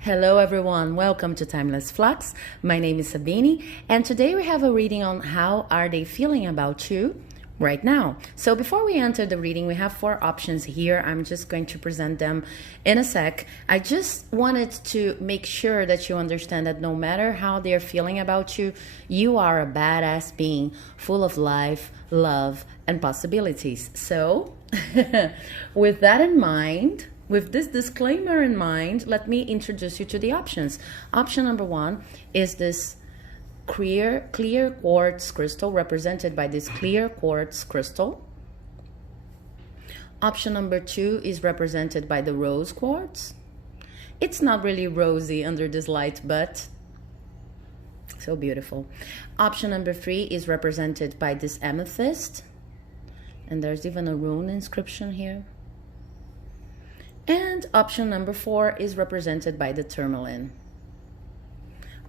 Hello everyone, welcome to Timeless Flux. My name is Sabine, and today we have a reading on how are they feeling about you right now. So before we enter the reading, we have 4 options here. I'm just going to present them in a sec. I just wanted to make sure that you understand that no matter how they're feeling about you, you are a badass being full of life, love, and possibilities. So with that in mind, with this disclaimer in mind, let me introduce you to the options. Option number 1 is this clear quartz crystal, represented by this clear quartz crystal. Option number 2 is represented by the rose quartz. It's not really rosy under this light, but so beautiful. Option number 3 is represented by this amethyst, and there's even a rune inscription here. And option number 4 is represented by the Tourmaline.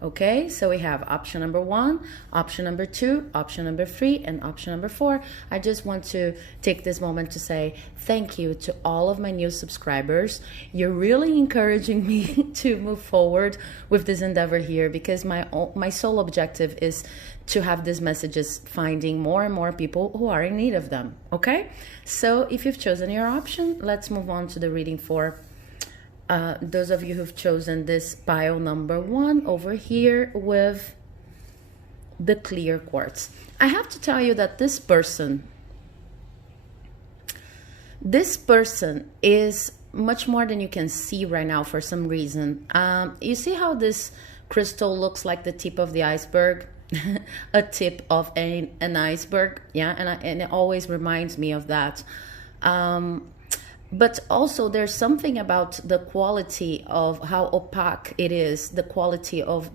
Okay, so we have option number 1, option number 2, option number 3, and option number 4. I just want to take this moment to say thank you to all of my new subscribers. You're really encouraging me to move forward with this endeavor here, because my sole objective is to have these messages finding more and more people who are in need of them. Okay, so if you've chosen your option, let's move on to the reading for those of you who've chosen this pile number 1 over here with the clear quartz. I have to tell you that this person is much more than you can see right now for some reason. You see how this crystal looks like the tip of the iceberg? A tip of an iceberg, yeah, and it always reminds me of that. But also there's something about the quality of how opaque it is, the quality of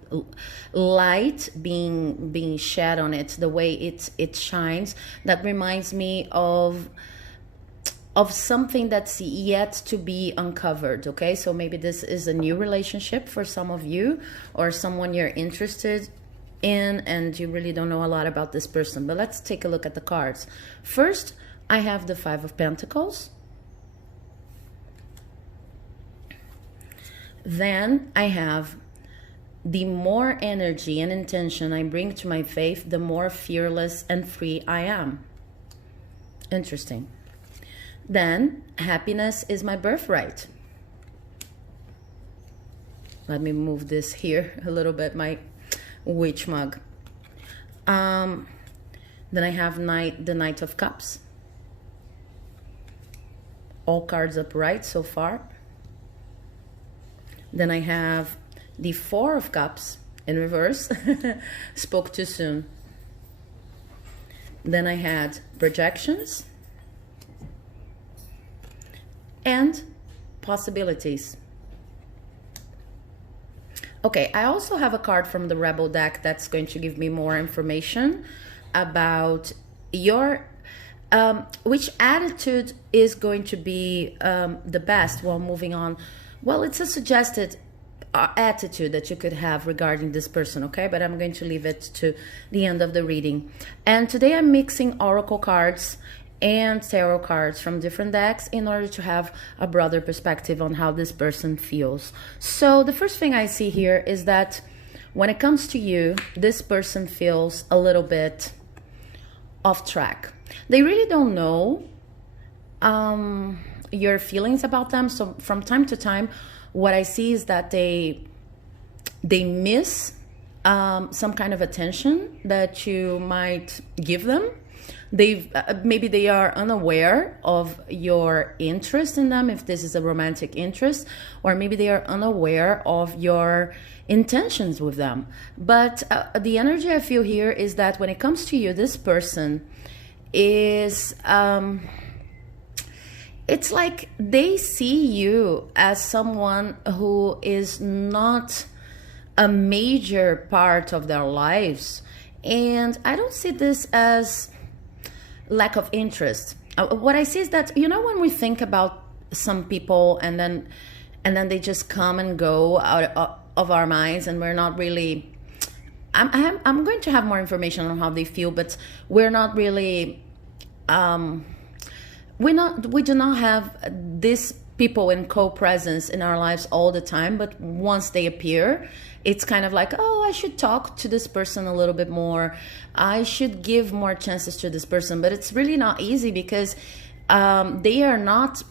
light being shed on it, the way it shines, that reminds me of something that's yet to be uncovered. Okay, so maybe this is a new relationship for some of you, or someone you're interested in and you really don't know a lot about this person. But let's take a look at the cards. First, I have the 5 of Pentacles. Then I have the more energy and intention I bring to my faith, the more fearless and free I am. Interesting. Then happiness is my birthright. Let me move this here a little bit, my witch mug. Then I have the Knight of Cups. All cards upright so far. Then I have the 4 of Cups in reverse. Spoke too soon. Then I had projections and possibilities. Okay, I also have a card from the Rebel deck that's going to give me more information about your which attitude is going to be the best while moving on. Well, it's a suggested attitude that you could have regarding this person, okay? But I'm going to leave it to the end of the reading. And today I'm mixing oracle cards and tarot cards from different decks in order to have a broader perspective on how this person feels. So the first thing I see here is that when it comes to you, this person feels a little bit off track. They really don't know your feelings about them. So from time to time, what I see is that they miss some kind of attention that you might give them. Maybe they are unaware of your interest in them, if this is a romantic interest, or maybe they are unaware of your intentions with them. But the energy I feel here is that when it comes to you, this person is it's like they see you as someone who is not a major part of their lives. And I don't see this as lack of interest. What I see is that, you know, when we think about some people and then they just come and go out of our minds, and we're not really, I'm going to have more information on how they feel, but we're not really we do not have this people in co-presence in our lives all the time, but once they appear, it's kind of like, oh, I should talk to this person a little bit more. I should give more chances to this person. But it's really not easy because they are not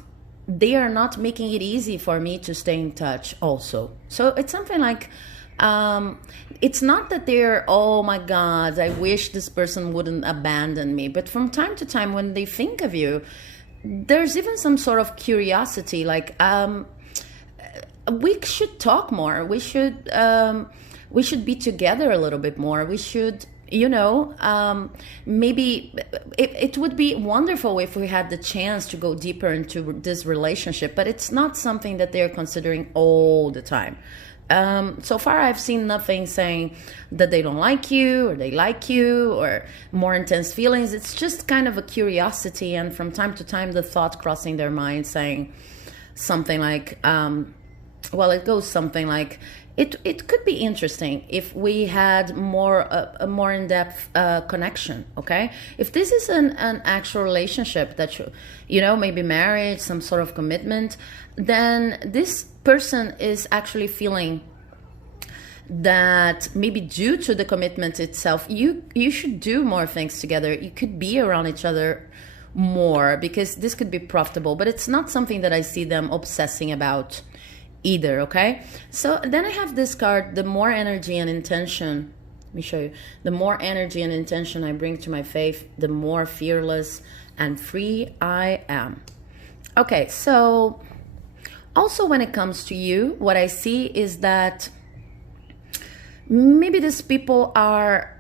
making it easy for me to stay in touch also. So it's something like, it's not that they're, oh my God, I wish this person wouldn't abandon me. But from time to time, when they think of you, there's even some sort of curiosity, like, we should talk more. We should be together a little bit more. We should, maybe it would be wonderful if we had the chance to go deeper into this relationship, but it's not something that they're considering all the time. So far, I've seen nothing saying that they don't like you or they like you or more intense feelings. It's just kind of a curiosity, and from time to time, the thought crossing their mind saying something like, it goes something like, it could be interesting if we had a more in-depth connection, okay? If this is an actual relationship that maybe marriage, some sort of commitment, then this person is actually feeling that maybe due to the commitment itself, you should do more things together. You could be around each other more because this could be profitable, but it's not something that I see them obsessing about either, okay? So then I have this card, the more energy and intention. Let me show you. The more energy and intention I bring to my faith, the more fearless and free I am. Okay, so also when it comes to you, what I see is that maybe these people are,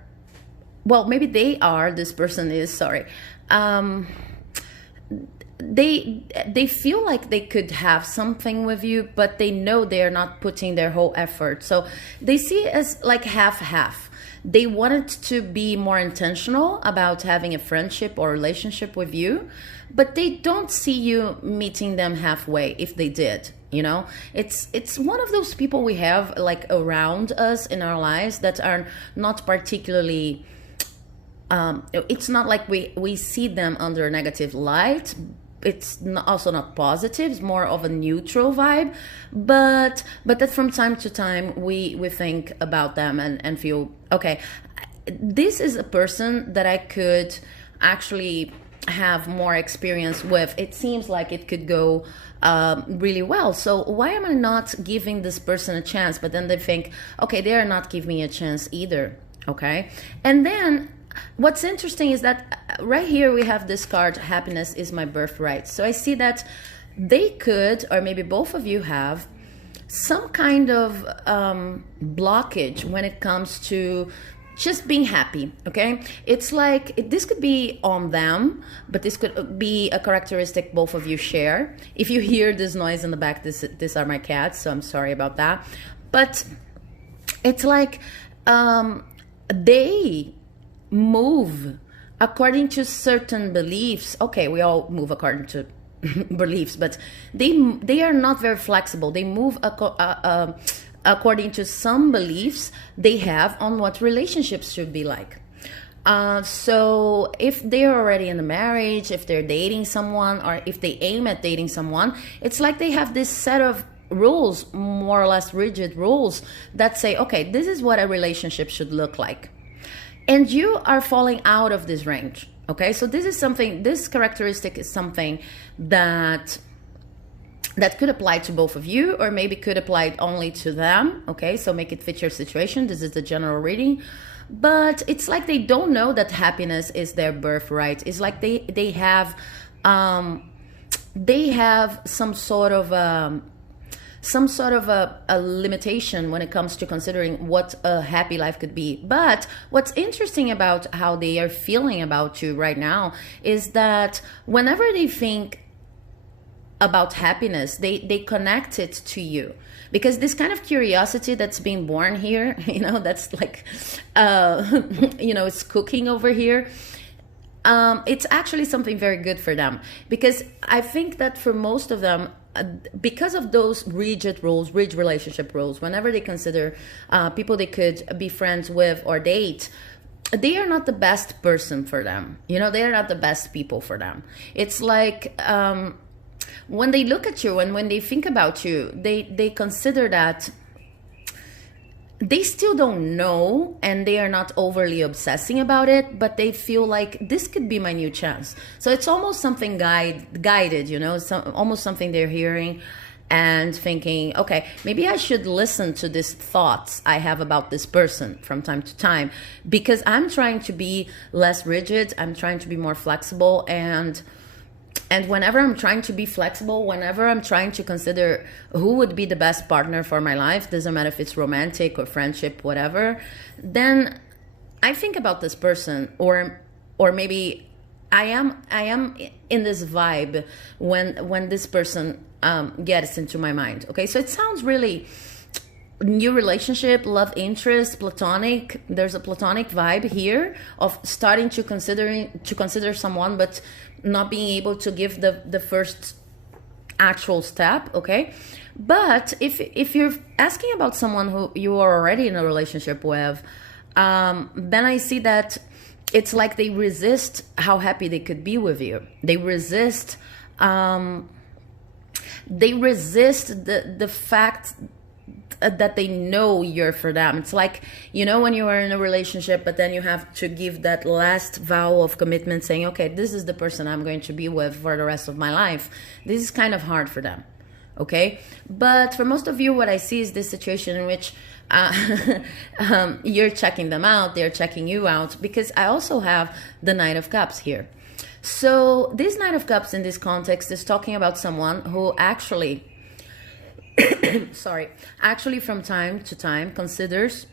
this person is, sorry. They feel like they could have something with you, but they know they are not putting their whole effort. So they see it as like half-half. They wanted to be more intentional about having a friendship or relationship with you, but they don't see you meeting them halfway if they did. It's one of those people we have like around us in our lives that are not particularly, it's not like we see them under a negative light. It's also not positive. It's more of a neutral vibe, but that from time to time we think about them and feel, okay, this is a person that I could actually have more experience with. It seems like it could go really well. So why am I not giving this person a chance? But then they think, okay, they are not giving me a chance either. Okay, and then what's interesting is that right here we have this card, happiness is my birthright. So I see that they could, or maybe both of you have, some kind of blockage when it comes to just being happy, okay? It's like, this could be on them, but this could be a characteristic both of you share. If you hear this noise in the back, these are my cats, so I'm sorry about that. But it's like they move according to certain beliefs. Okay, we all move according to beliefs, but they are not very flexible. They move according to some beliefs they have on what relationships should be like. So if they're already in a marriage, if they're dating someone, or if they aim at dating someone, it's like they have this set of rules, more or less rigid rules, that say, okay, this is what a relationship should look like. And you are falling out of this range, okay? So this characteristic is something that could apply to both of you, or maybe could apply only to them, okay? So make it fit your situation. This is the general reading. But it's like they don't know that happiness is their birthright. It's like they have some sort of a limitation when it comes to considering what a happy life could be. But what's interesting about how they are feeling about you right now is that whenever they think about happiness, they connect it to you, because this kind of curiosity that's being born here, that's like it's cooking over here. It's actually something very good for them, because I think that for most of them, because of those rigid relationship rules, whenever they consider people they could be friends with or date, they are not the best person for them. They are not the best people for them. It's like when they look at you and when they think about you, they consider that they still don't know and they are not overly obsessing about it, but they feel like this could be my new chance. So it's almost something guided, you know, almost something they're hearing and thinking, okay, maybe I should listen to these thoughts I have about this person from time to time, because I'm trying to be less rigid. I'm trying to be more flexible. And whenever I'm trying to be flexible, whenever I'm trying to consider who would be the best partner for my life, doesn't matter if it's romantic or friendship, whatever, then I think about this person, or maybe I am in this vibe when this person gets into my mind. Okay, so it sounds really new relationship, love interest, platonic. There's a platonic vibe here of starting to consider someone, but not being able to give the first actual step. Okay, but if you're asking about someone who you are already in a relationship with, then I see that it's like they resist how happy they could be with you. They resist the fact that they know you're for them. It's like, you know, when you are in a relationship, but then you have to give that last vow of commitment saying, okay, this is the person I'm going to be with for the rest of my life. This is kind of hard for them. Okay. But for most of you, what I see is this situation in which you're checking them out. They're checking you out, because I also have the Knight of Cups here. So this Knight of Cups in this context is talking about someone who actually actually from time to time considers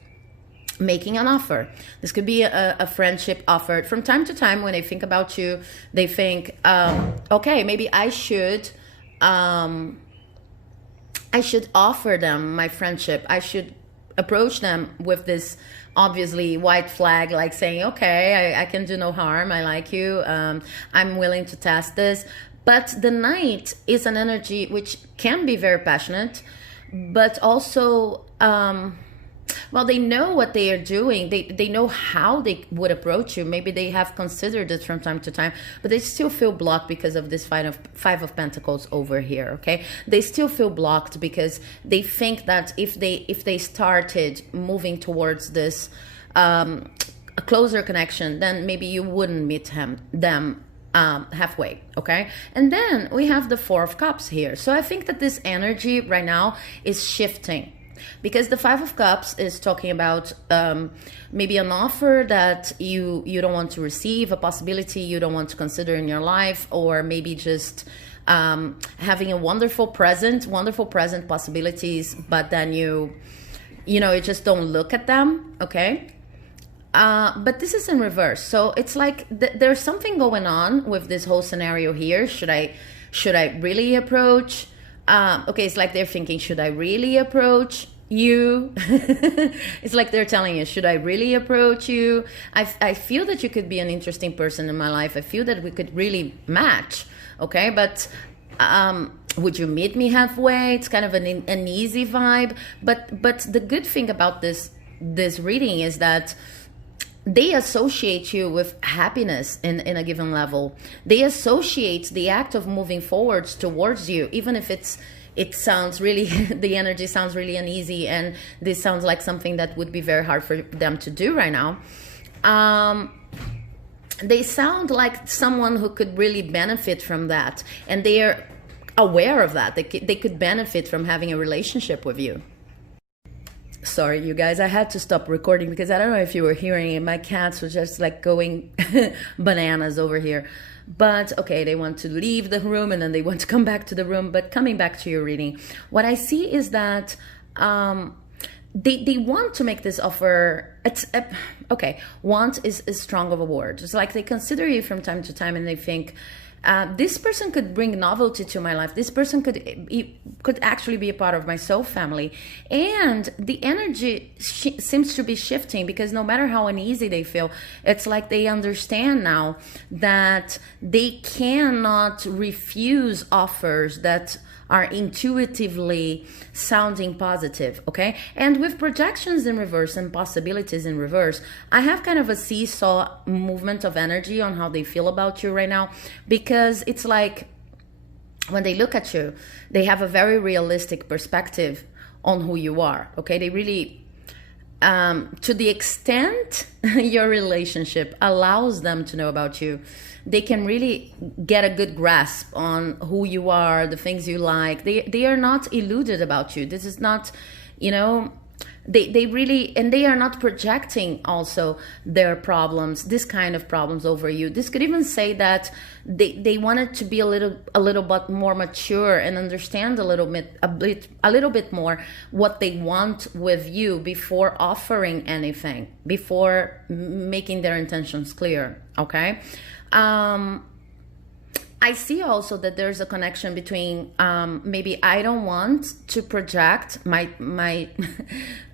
making an offer. This could be a friendship offer. From time to time, when they think about you, they think, okay, maybe I should offer them my friendship. I should approach them with this obviously white flag, like saying, okay, I can do no harm. I like you. I'm willing to test this. But the Knight is an energy which can be very passionate, but also, well, they know what they are doing. They know how they would approach you. Maybe they have considered it from time to time, but they still feel blocked because of this Five of Pentacles over here, okay? They still feel blocked because they think that if they started moving towards this a closer connection, then maybe you wouldn't meet them halfway, okay? And then we have the Four of Cups here. So I think that this energy right now is shifting, because the Five of Cups is talking about maybe an offer that you don't want to receive, a possibility you don't want to consider in your life, or maybe just having a wonderful present possibilities, but then you just don't look at them, okay? But this is in reverse. So it's like there's something going on with this whole scenario here. Should I really approach? Okay, it's like they're thinking, should I really approach you? It's like they're telling you, should I really approach you? I feel that you could be an interesting person in my life. I feel that we could really match. Okay, but would you meet me halfway? It's kind of an easy vibe. But the good thing about this reading is that they associate you with happiness in a given level. They associate the act of moving forwards towards you, even if it sounds really, the energy sounds really uneasy, and this sounds like something that would be very hard for them to do right now. They sound like someone who could really benefit from that, and they are aware of that. They could benefit from having a relationship with you. Sorry, you guys, I had to stop recording because I don't know if you were hearing it. My cats were just like going bananas over here. But okay, they want to leave the room and then they want to come back to the room. But coming back to your reading, what I see is that they want to make this offer. Okay, want is strong of a word. It's like they consider you from time to time and they think, this person could bring novelty to my life. This person could actually be a part of my soul family. And the energy seems to be shifting, because no matter how uneasy they feel, it's like they understand now that they cannot refuse offers that are intuitively sounding positive, okay? And with projections in reverse and possibilities in reverse, I have kind of a seesaw movement of energy on how they feel about you right now, because it's like, when they look at you, they have a very realistic perspective on who you are. Okay, they really, to the extent your relationship allows them to know about you, they can really get a good grasp on who you are, the things you like. They are not eluded about you. This is not, you know, they really, and they are not projecting also their problems, this kind of problems over you. This could even say that they wanted to be a little bit more mature and understand a little bit more what they want with you before offering anything, before making their intentions clear. Okay. I see also that there's a connection between maybe I don't want to project my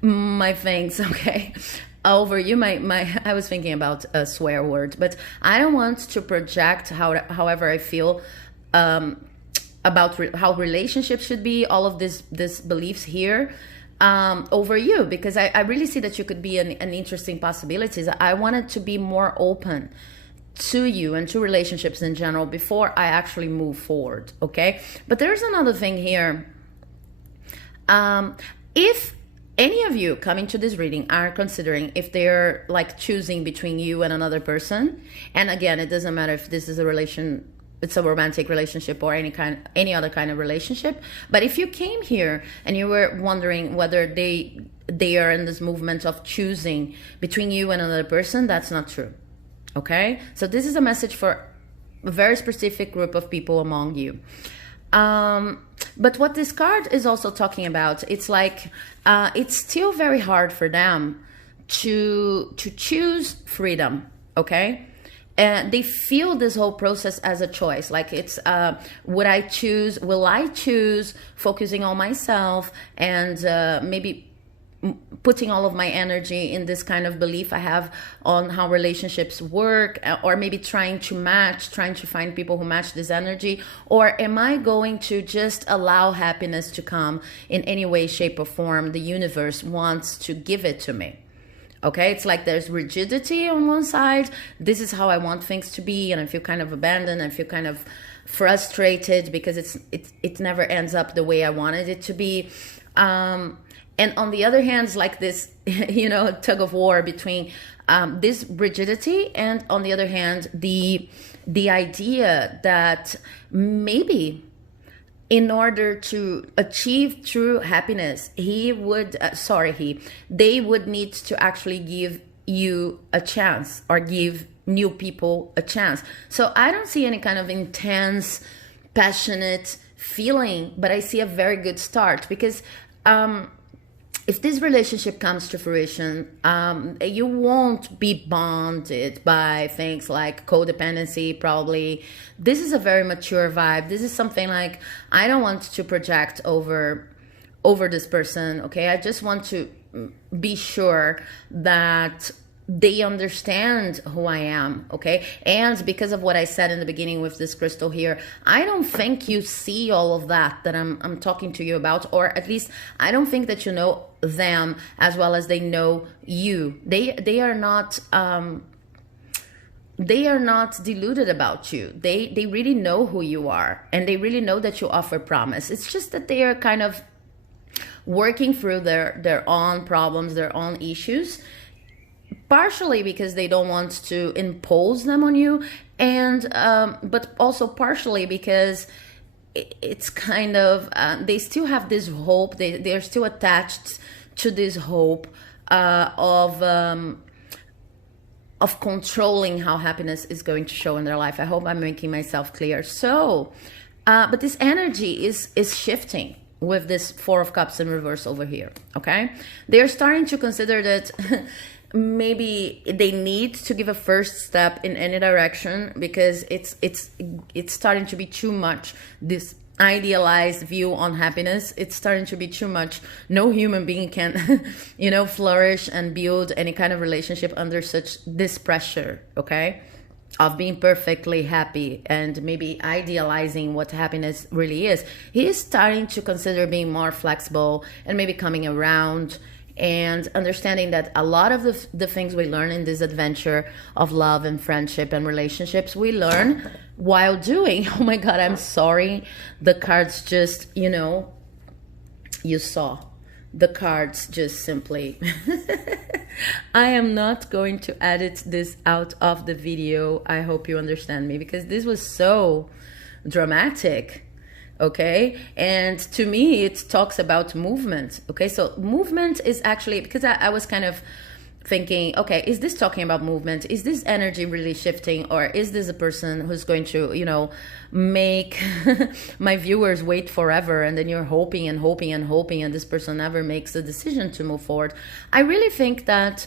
my things, okay, over you. I was thinking about a swear word, but I don't want to project however I feel about how relationships should be. All of this beliefs here over you, because I really see that you could be an interesting possibility. I wanted to be more open to you and to relationships in general before I actually move forward. Okay, but there's another thing here. If any of you coming to this reading are considering if they're like choosing between you and another person, and again, it doesn't matter if this is it's a romantic relationship or any other kind of relationship, but if you came here and you were wondering whether they are in this movement of choosing between you and another person, that's not true. Okay, so this is a message for a very specific group of people among you. But what this card is also talking about, it's like it's still very hard for them to choose freedom. Okay, and they feel this whole process as a choice. Like it's will I choose focusing on myself and maybe putting all of my energy in this kind of belief I have on how relationships work, or maybe trying to find people who match this energy, or am I going to just allow happiness to come in any way, shape, or form the universe wants to give it to me? Okay, it's like there's rigidity on one side. This is how I want things to be, and I feel kind of abandoned. I feel kind of frustrated because it never ends up the way I wanted it to be. And on the other hand, it's like this, you know, tug of war between this rigidity, and on the other hand, the idea that maybe in order to achieve true happiness, they would need to actually give you a chance, or give new people a chance. So I don't see any kind of intense, passionate feeling, but I see a very good start, because if this relationship comes to fruition, you won't be bonded by things like codependency, probably. This is a very mature vibe. This is something like, I don't want to project over this person, okay? I just want to be sure that they understand who I am, okay? And because of what I said in the beginning with this crystal here, I don't think you see all of that I'm talking to you about, or at least I don't think that you know them as well as they know you. They are not deluded about you. They really know who you are, and they really know that you offer promise. It's just that they are kind of working through their own problems, their own issues, partially because they don't want to impose them on you, and but also partially because it's kind of they still have this hope. They're still attached to this hope of controlling how happiness is going to show in their life. I hope I'm making myself clear. So but this energy is shifting with this Four of Cups in reverse over here. Okay, they're starting to consider that maybe they need to give a first step in any direction, because it's starting to be too much, this idealized view on happiness. It's starting to be too much. No human being can you know, flourish and build any kind of relationship under this pressure, okay, of being perfectly happy and maybe idealizing what happiness really is. He is starting to consider being more flexible and maybe coming around and understanding that a lot of the things we learn in this adventure of love and friendship and relationships, we learn while doing, oh my God, I'm sorry. The cards just, you know, you saw the cards just simply. I am not going to edit this out of the video. I hope you understand me, because this was so dramatic. Okay, and to me it talks about movement. Okay, so movement is actually, because I was kind of thinking, okay, is this talking about movement? Is this energy really shifting? Or is this a person who's going to, you know, make my viewers wait forever, and then you're hoping and hoping and hoping, and this person never makes a decision to move forward? I really think that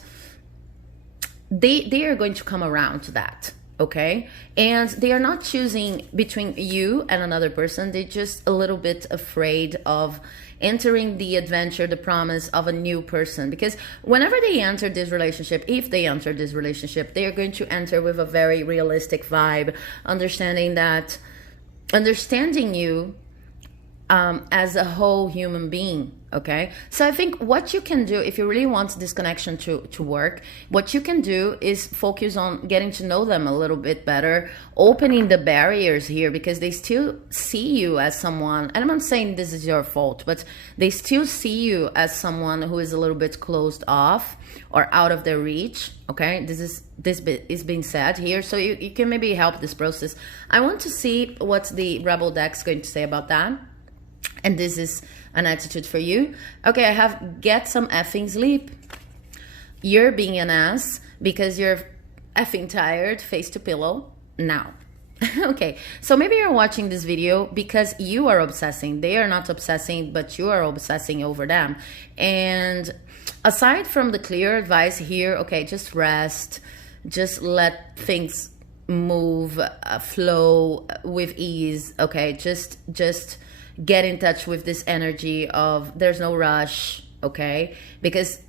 they are going to come around to that. Okay, and they are not choosing between you and another person. They're just a little bit afraid of entering the adventure, the promise of a new person, because whenever they enter this relationship, if they enter this relationship, they are going to enter with a very realistic vibe, understanding you as a whole human being. Okay, so I think what you can do, if you really want this connection to work, what you can do is focus on getting to know them a little bit better, opening the barriers here, because they still see you as someone, and I'm not saying this is your fault, but they still see you as someone who is a little bit closed off or out of their reach. Okay, this bit is being said here, so you can maybe help this process. I want to see what the Rebel deck's going to say about that. And this is an attitude for you. Okay, I have get some effing sleep. You're being an ass because you're effing tired, face to pillow now. Okay, so maybe you're watching this video because you are obsessing. They are not obsessing, but you are obsessing over them. And aside from the clear advice here, okay, just rest, just let things move, flow with ease. Okay, just get in touch with this energy of there's no rush. Okay, because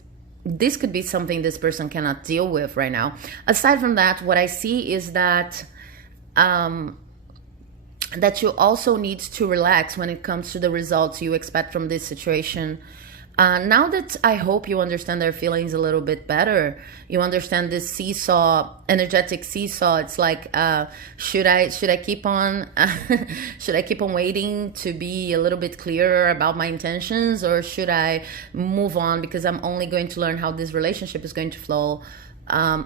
this could be something this person cannot deal with right now. Aside from that, what I see is that that you also need to relax when it comes to the results you expect from this situation. Now that I hope you understand their feelings a little bit better, you understand this seesaw, energetic seesaw. It's like, should I keep on, should I keep on waiting to be a little bit clearer about my intentions, or should I move on because I'm only going to learn how this relationship is going to flow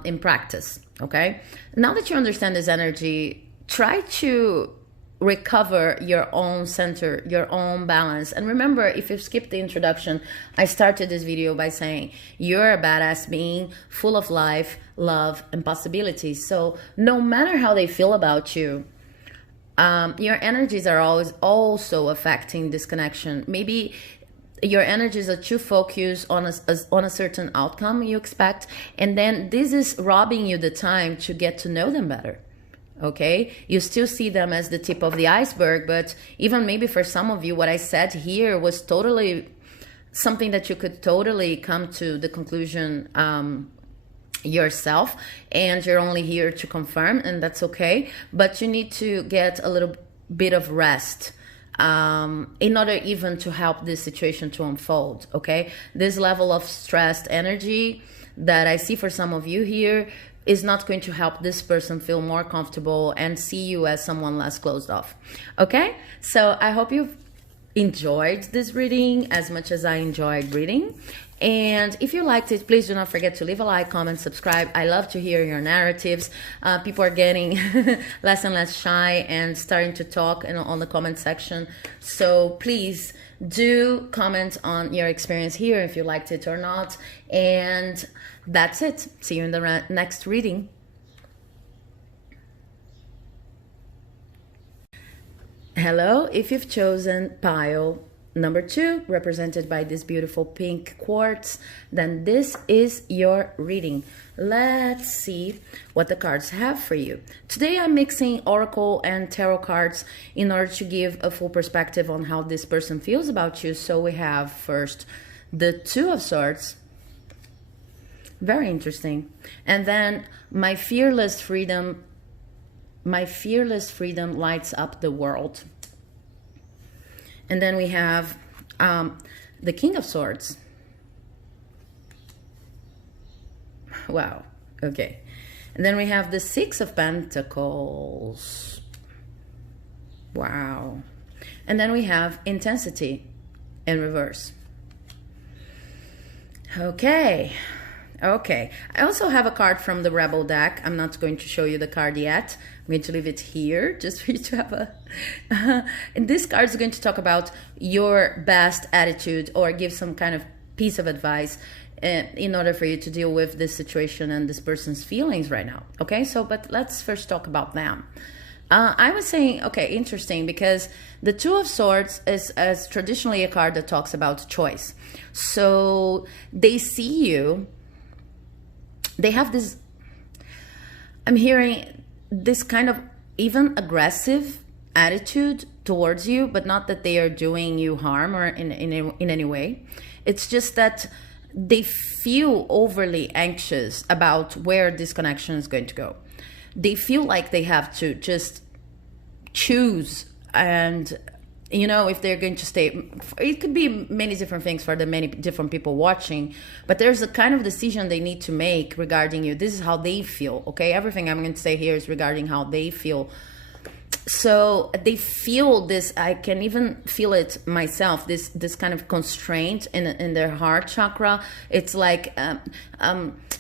in practice? Okay. Now that you understand this energy, try to recover your own center, your own balance. And remember, if you skipped the introduction, I started this video by saying you're a badass being full of life, love, and possibilities. So no matter how they feel about you, your energies are always also affecting this connection. Maybe your energies are too focused on a certain outcome you expect, and then this is robbing you the time to get to know them better. Okay, you still see them as the tip of the iceberg, but even maybe for some of you, what I said here was totally something that you could totally come to the conclusion yourself, and you're only here to confirm, and that's okay. But you need to get a little bit of rest in order even to help this situation to unfold. Okay, this level of stressed energy that I see for some of you here is not going to help this person feel more comfortable and see you as someone less closed off. Okay, so I hope you've enjoyed this reading as much as I enjoyed reading. And if you liked it, please do not forget to leave a like, comment, subscribe. I love to hear your narratives. People are getting less and less shy and starting to talk on the comment section. So please do comment on your experience here, if you liked it or not. And that's it. See you in the next reading. Hello, if you've chosen pile number 2, represented by this beautiful pink quartz, then this is your reading. Let's see what the cards have for you. Today I'm mixing oracle and tarot cards in order to give a full perspective on how this person feels about you. So we have first the Two of Swords. Very interesting. And then my fearless freedom lights up the world. And then we have the King of Swords. Wow. Okay. And then we have the Six of Pentacles. Wow. And then we have intensity in reverse. Okay. Okay. I also have a card from the Rebel deck. I'm not going to show you the card yet. I'm going to leave it here just for you to have a... and this card is going to talk about your best attitude or give some kind of piece of advice in order for you to deal with this situation and this person's feelings right now. Okay, so but let's first talk about them. I was saying, okay, interesting, because the Two of Swords is traditionally a card that talks about choice. So they see you, they have this, I'm hearing this kind of even aggressive attitude towards you, but not that they are doing you harm or in any way. It's just that they feel overly anxious about where this connection is going to go. They feel like they have to just choose, and you know, if they're going to stay, it could be many different things for the many different people watching, but there's a kind of decision they need to make regarding you. This is how they feel, okay? Everything I'm going to say here is regarding how they feel. So they feel this, I can even feel it myself, this kind of constraint in their heart chakra. It's like,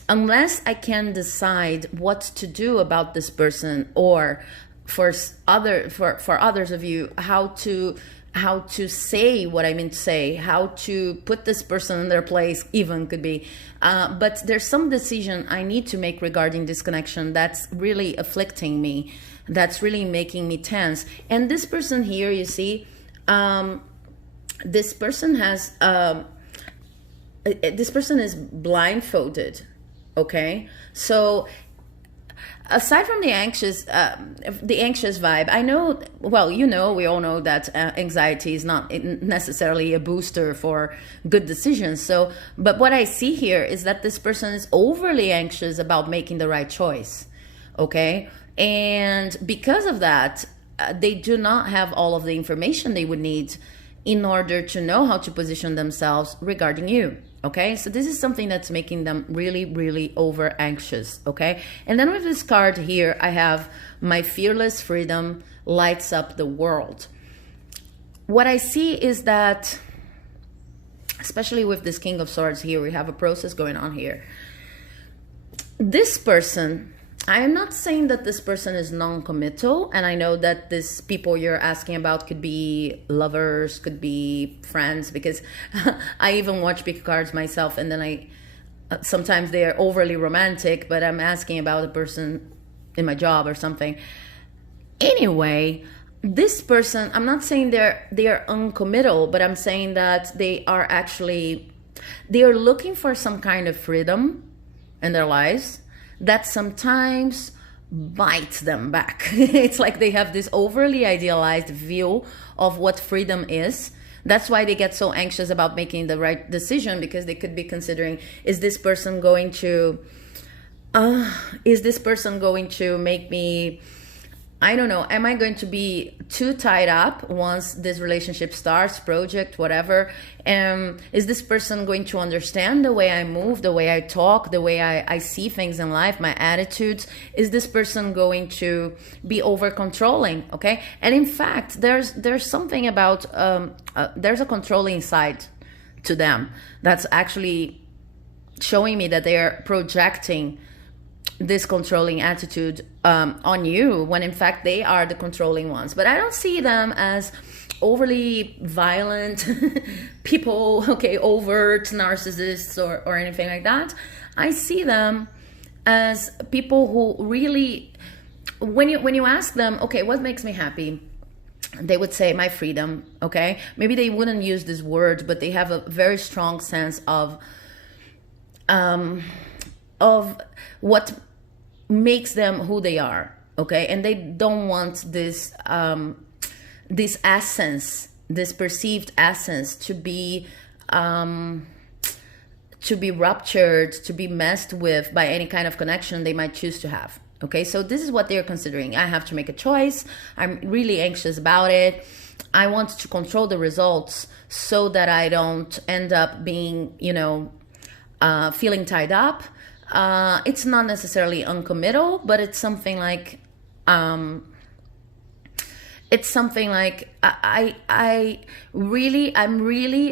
unless I can decide what to do about this person, or for others of you, how to say what I mean to say, how to put this person in their place, even could be. But there's some decision I need to make regarding this connection that's really afflicting me, that's really making me tense. And this person here, you see, this person is blindfolded, okay? So aside from the anxious vibe, I know, well, you know, we all know that anxiety is not necessarily a booster for good decisions. So, but what I see here is that this person is overly anxious about making the right choice, okay? And because of that, they do not have all of the information they would need in order to know how to position themselves regarding you. Okay, so this is something that's making them really, really over anxious. Okay, and then with this card here, I have my fearless freedom lights up the world. What I see is that, especially with this King of Swords here, we have a process going on here. This person, I am not saying that this person is non-committal, and I know that this people you're asking about could be lovers, could be friends, because I even watch big cards myself, and then sometimes they are overly romantic, but I'm asking about a person in my job or something. Anyway, this person, I'm not saying they are uncommittal, but I'm saying that they are looking for some kind of freedom in their lives that sometimes bites them back. It's like they have this overly idealized view of what freedom is. That's why they get so anxious about making the right decision, because they could be considering, is this person going to make me, I don't know, am I going to be too tied up once this relationship starts, project, whatever? Is this person going to understand the way I move, the way I talk, the way I see things in life, my attitudes? Is this person going to be over controlling? Okay. And in fact, there's something about, there's a controlling side to them that's actually showing me that they are projecting this controlling attitude on you, when in fact they are the controlling ones. But I don't see them as overly violent people, okay, overt narcissists or anything like that. I see them as people who really, when you ask them, okay, what makes me happy? They would say my freedom, okay? Maybe they wouldn't use this word, but they have a very strong sense of what makes them who they are, okay? And they don't want this this essence, this perceived essence, to be ruptured, to be messed with by any kind of connection they might choose to have. Okay, so this is what they're considering. I have to make a choice. I'm really anxious about it. I want to control the results so that I don't end up being, feeling tied up. It's not necessarily uncommittal, but it's something like, it's something like I'm really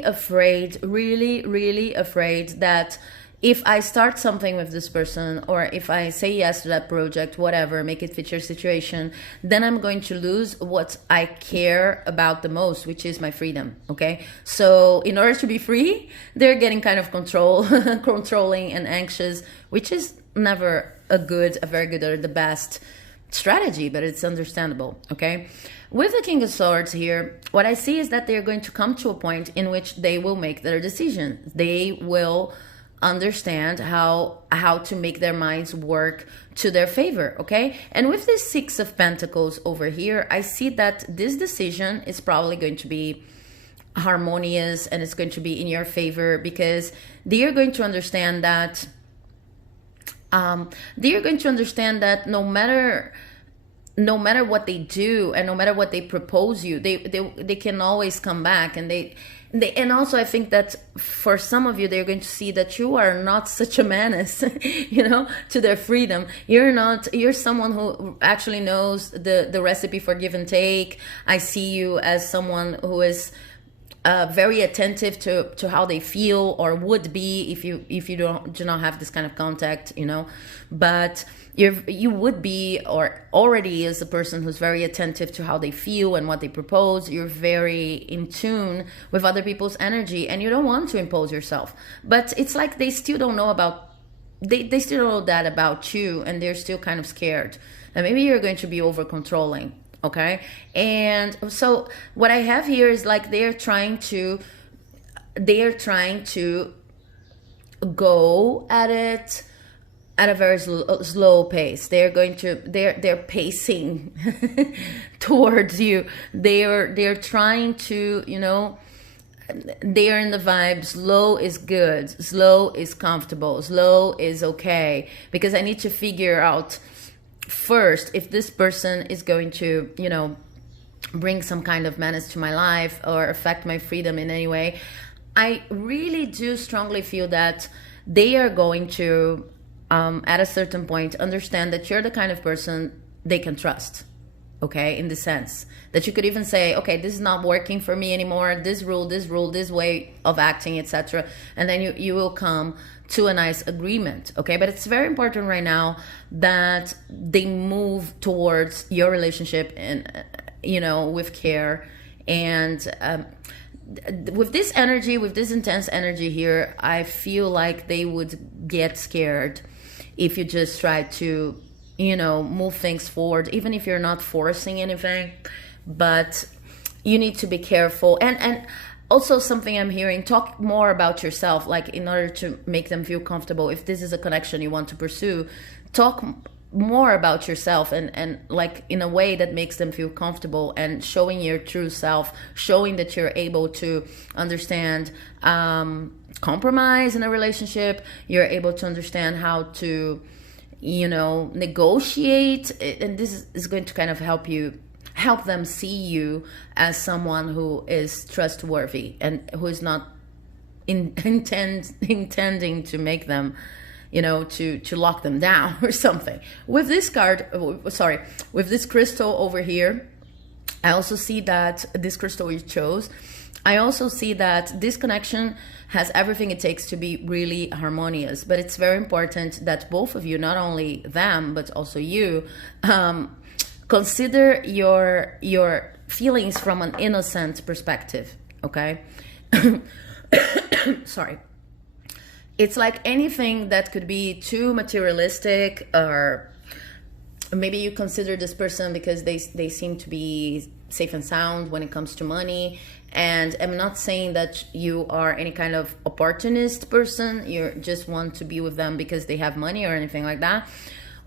afraid, really afraid that if I start something with this person, or if I say yes to that project, whatever, make it fit your situation, then I'm going to lose what I care about the most, which is my freedom. Okay, so in order to be free, they're getting kind of controlling and anxious, which is never a very good or the best strategy, but it's understandable. Okay, with the King of Swords here, what I see is that they're going to come to a point in which they will make their decision. They will understand how to make their minds work to their favor. Okay, and with this Six of Pentacles over here, I see that this decision is probably going to be harmonious, and it's going to be in your favor, because they are going to understand that no matter what they do and no matter what they propose you, they can always come back. And also I think that for some of you, they're going to see that you are not such a menace, to their freedom. You're someone who actually knows the recipe for give and take. I see you as someone who is very attentive to how they feel, or would be if you do not have this kind of contact, but you would be, or already is, a person who's very attentive to how they feel and what they propose. You're very in tune with other people's energy, and you don't want to impose yourself, but it's like they still don't know they still don't know that about you, and they're still kind of scared, and maybe you're going to be over controlling. Okay, and so what I have here is like they're trying to go at it at a very slow pace. They're pacing towards you. They're trying to, they're in the vibe. Slow is good. Slow is comfortable. Slow is okay, because I need to figure out first if this person is going to bring some kind of menace to my life or affect my freedom in any way. I really do strongly feel that they are going to at a certain point understand that you're the kind of person they can trust. Okay, in the sense that you could even say, okay, this is not working for me anymore, this rule, this way of acting, etc., and then you will come to a nice agreement. Okay, but it's very important right now that they move towards your relationship and with care, and with this energy, with this intense energy here, I feel like they would get scared if you just try to move things forward, even if you're not forcing anything. But you need to be careful, and also something I'm hearing, talk more about yourself, like in order to make them feel comfortable. If this is a connection you want to pursue, talk more about yourself, and like in a way that makes them feel comfortable, and showing your true self, showing that you're able to understand compromise in a relationship, you're able to understand how to negotiate, and this is going to kind of help them see you as someone who is trustworthy and who is not intending to make them to lock them down or something. With this with this crystal over here, I also see that this crystal you chose, I also see that this connection has everything it takes to be really harmonious. But it's very important that both of you, not only them, but also you, consider your feelings from an innocent perspective, okay? Sorry. It's like anything that could be too materialistic, or maybe you consider this person because they seem to be safe and sound when it comes to money. And I'm not saying that you are any kind of opportunist person. You just want to be with them because they have money or anything like that,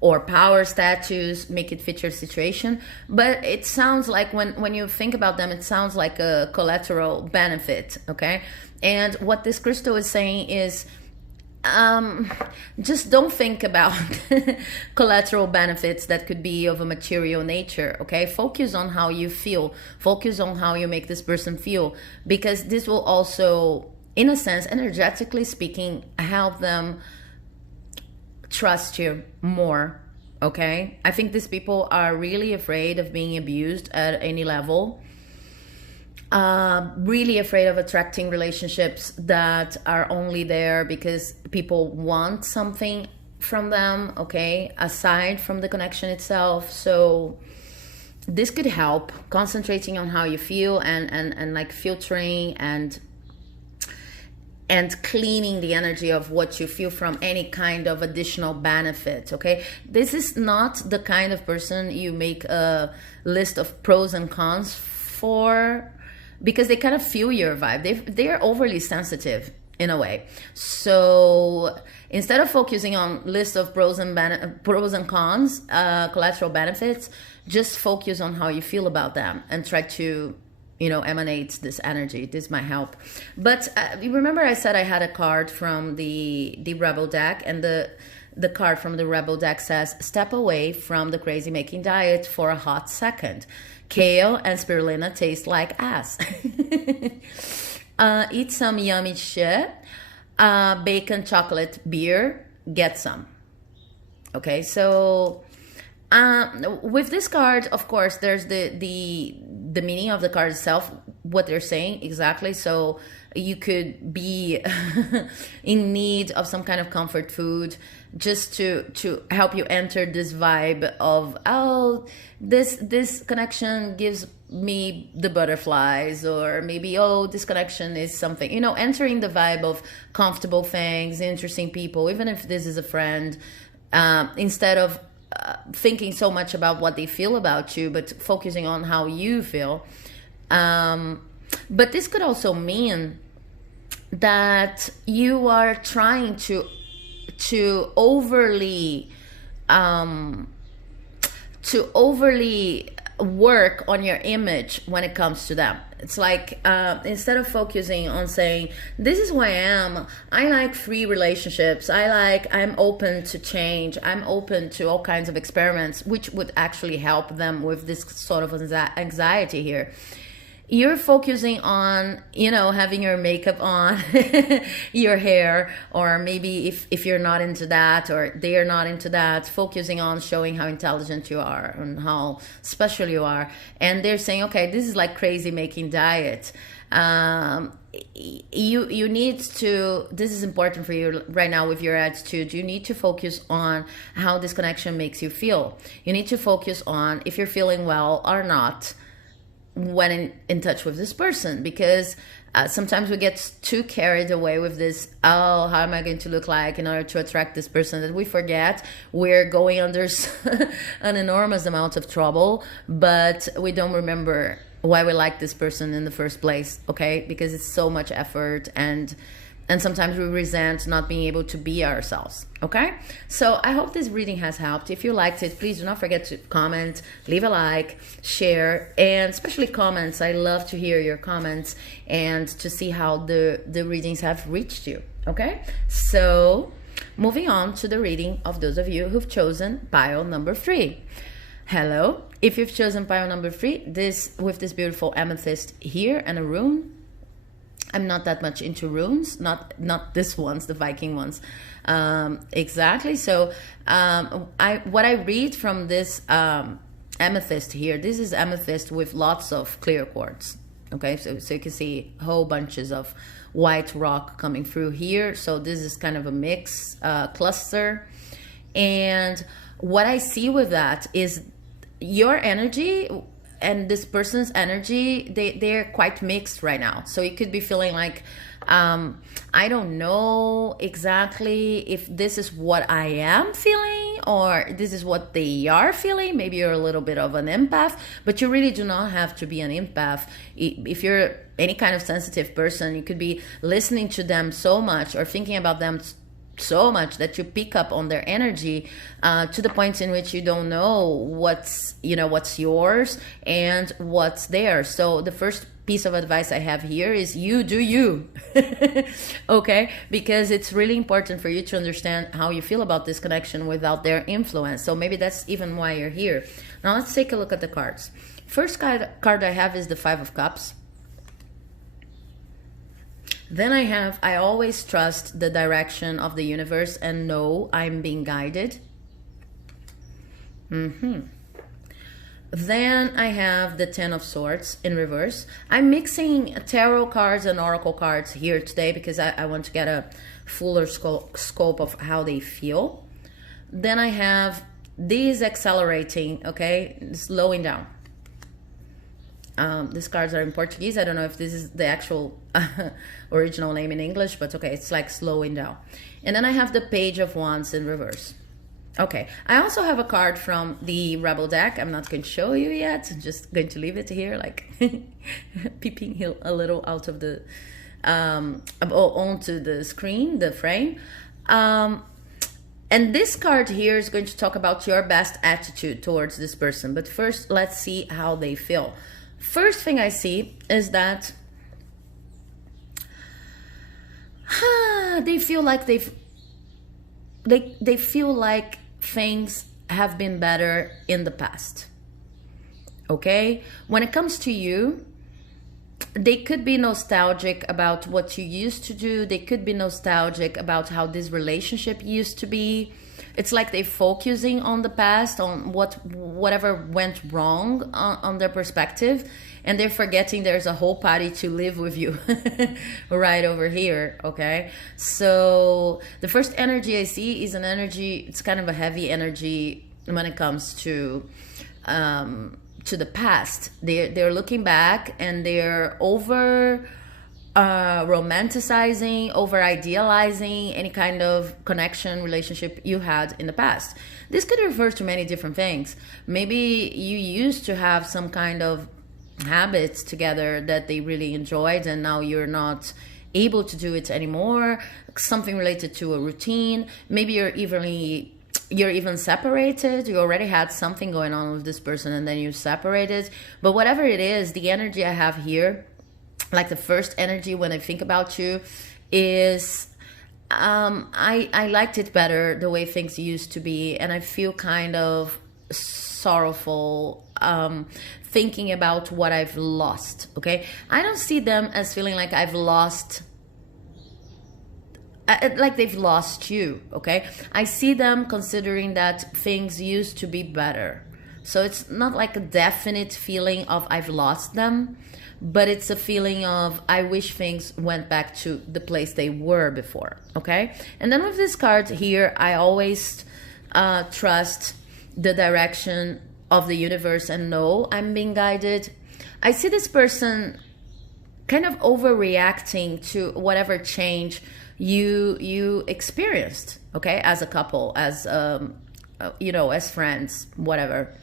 or power, status, make it fit your situation. But it sounds like when you think about them, it sounds like a collateral benefit, okay? And what this crystal is saying is, just don't think about collateral benefits that could be of a material nature, okay? Focus on how you feel. Focus on how you make this person feel, because this will also, in a sense, energetically speaking, help them trust you more, Okay, I think these people are really afraid of being abused at any level. Really afraid of attracting relationships that are only there because people want something from them, okay, aside from the connection itself. So this could help concentrating on how you feel and like filtering and cleaning the energy of what you feel from any kind of additional benefit. Okay, this is not the kind of person you make a list of pros and cons for, because they kind of feel your vibe. They're overly sensitive in a way. So instead of focusing on list of pros and cons, collateral benefits, just focus on how you feel about them and try to, you know, emanate this energy. This might help. But you remember I said I had a card from the Rebel deck, and the card from the Rebel deck says, step away from the crazy making diet for a hot second. Kale and spirulina taste like ass. Eat some yummy shit. Bacon, chocolate, beer, get some. Okay, so with this card, of course, there's the meaning of the card itself, what they're saying exactly. So you could be in need of some kind of comfort food just to help you enter this vibe of, oh, this connection gives me the butterflies, or maybe, oh, this connection is something, you know, entering the vibe of comfortable things, interesting people, even if this is a friend, instead of thinking so much about what they feel about you, but focusing on how you feel. But this could also mean that you are trying to overly work on your image when it comes to them. It's like, instead of focusing on saying, this is who I am, I like free relationships, I'm open to change, I'm open to all kinds of experiments, which would actually help them with this sort of anxiety here. You're focusing on, you know, having your makeup on, your hair, or maybe if you're not into that, or they are not into that, focusing on showing how intelligent you are and how special you are. And they're saying, okay, this is like crazy making diet. You need to, this is important for you right now with your attitude. You need to focus on how this connection makes you feel. You need to focus on if you're feeling well or not when in touch with this person, because sometimes we get too carried away with this, oh, how am I going to look like in order to attract this person, that we forget we're going under an enormous amount of trouble, but we don't remember why we like this person in the first place, okay? Because it's so much effort, and sometimes we resent not being able to be ourselves, okay? So I hope this reading has helped. If you liked it, please do not forget to comment, leave a like, share, and especially comments. I love to hear your comments and to see how the readings have reached you, okay? So moving on to the reading of those of you who've chosen pile number 3. Hello, if you've chosen pile number 3, with this beautiful amethyst here and a rune. I'm not that much into runes, not this ones, the Viking ones, exactly. So what I read from this amethyst here, this is amethyst with lots of clear quartz. Okay, so you can see whole bunches of white rock coming through here. So this is kind of a mix cluster, and what I see with that is your energy and this person's energy, they're quite mixed right now. So you could be feeling like, I don't know exactly if this is what I am feeling or this is what they are feeling. Maybe you're a little bit of an empath, but you really do not have to be an empath. If you're any kind of sensitive person, you could be listening to them so much or thinking about them so much that you pick up on their energy to the point in which you don't know what's yours and what's theirs. So the first piece of advice I have here is you do you. Okay, because it's really important for you to understand how you feel about this connection without their influence. So maybe that's even why you're here. Now let's take a look at the cards. First card I have is the 5 of Cups. Then I always trust the direction of the universe and know I'm being guided. Then I have the Ten of Swords in reverse. I'm mixing tarot cards and oracle cards here today because I want to get a fuller scope of how they feel. Then I have these accelerating, okay, slowing down. These cards are in Portuguese. I don't know if this is the actual original name in English, but okay, it's like slowing down. And then I have the Page of Wands in reverse. Okay, I also have a card from the Rebel deck. I'm not going to show you yet. I'm just going to leave it here, like peeping a little out of the, onto the screen, the frame. And this card here is going to talk about your best attitude towards this person. But first, let's see how they feel. First thing I see is that they feel like they feel like things have been better in the past. Okay? When it comes to you, they could be nostalgic about what you used to do. They could be nostalgic about how this relationship used to be. It's like they're focusing on the past, on whatever went wrong on their perspective, and they're forgetting there's a whole party to live with you right over here, okay? So the first energy I see is an energy, it's kind of a heavy energy when it comes to the past. They're looking back and they're over romanticizing, over idealizing any kind of connection, relationship you had in the past. This could refer to many different things. Maybe you used to have some kind of habits together that they really enjoyed and now you're not able to do it anymore. Something related to a routine. Maybe you're even separated. You already had something going on with this person and then you separated. But whatever it is, the energy I have here, like the first energy when I think about you, is I liked it better the way things used to be, and I feel kind of sorrowful thinking about what I've lost. Okay, I don't see them as feeling like I've lost, like they've lost you. Okay, I see them considering that things used to be better. So it's not like a definite feeling of I've lost them, but it's a feeling of I wish things went back to the place they were before, okay? And then with this card here, I always trust the direction of the universe and know I'm being guided. I see this person kind of overreacting to whatever change you experienced, okay? As a couple, as, as friends, whatever.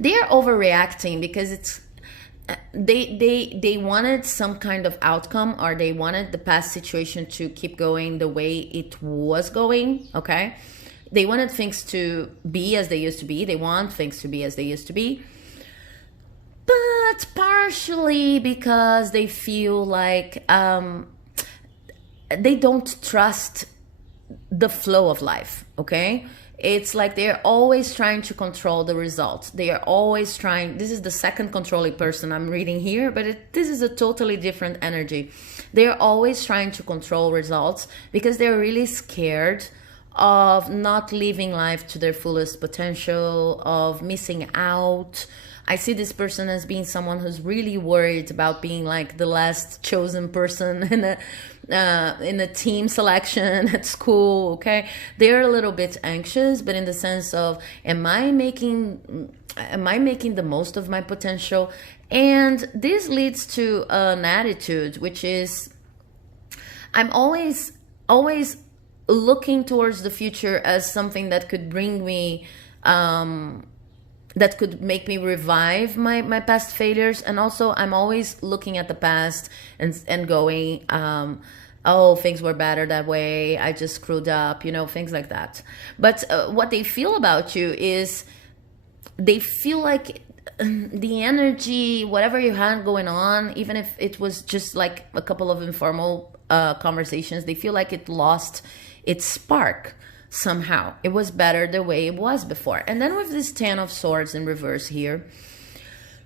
They're overreacting because it's they wanted some kind of outcome, or they wanted the past situation to keep going the way it was going, okay? They wanted things to be as they used to be. They want things to be as they used to be. But partially because they feel like they don't trust the flow of life, okay? It's like they're always trying to control the results. They are always trying. This is the second controlling person I'm reading here, but this is a totally different energy. They're always trying to control results because they're really scared of not living life to their fullest potential, of missing out. I see this person as being someone who's really worried about being like the last chosen person in a team selection at school, okay? They're a little bit anxious, but in the sense of, am I making the most of my potential? And this leads to an attitude, which is, I'm always looking towards the future as something that could bring me, that could make me revive my past failures. And also I'm always looking at the past and going, oh, things were better that way, I just screwed up, things like that. But what they feel about you is they feel like the energy, whatever you had going on, even if it was just like a couple of informal conversations, they feel like it lost its spark. Somehow it was better the way it was before. And then with this Ten of Swords in reverse here,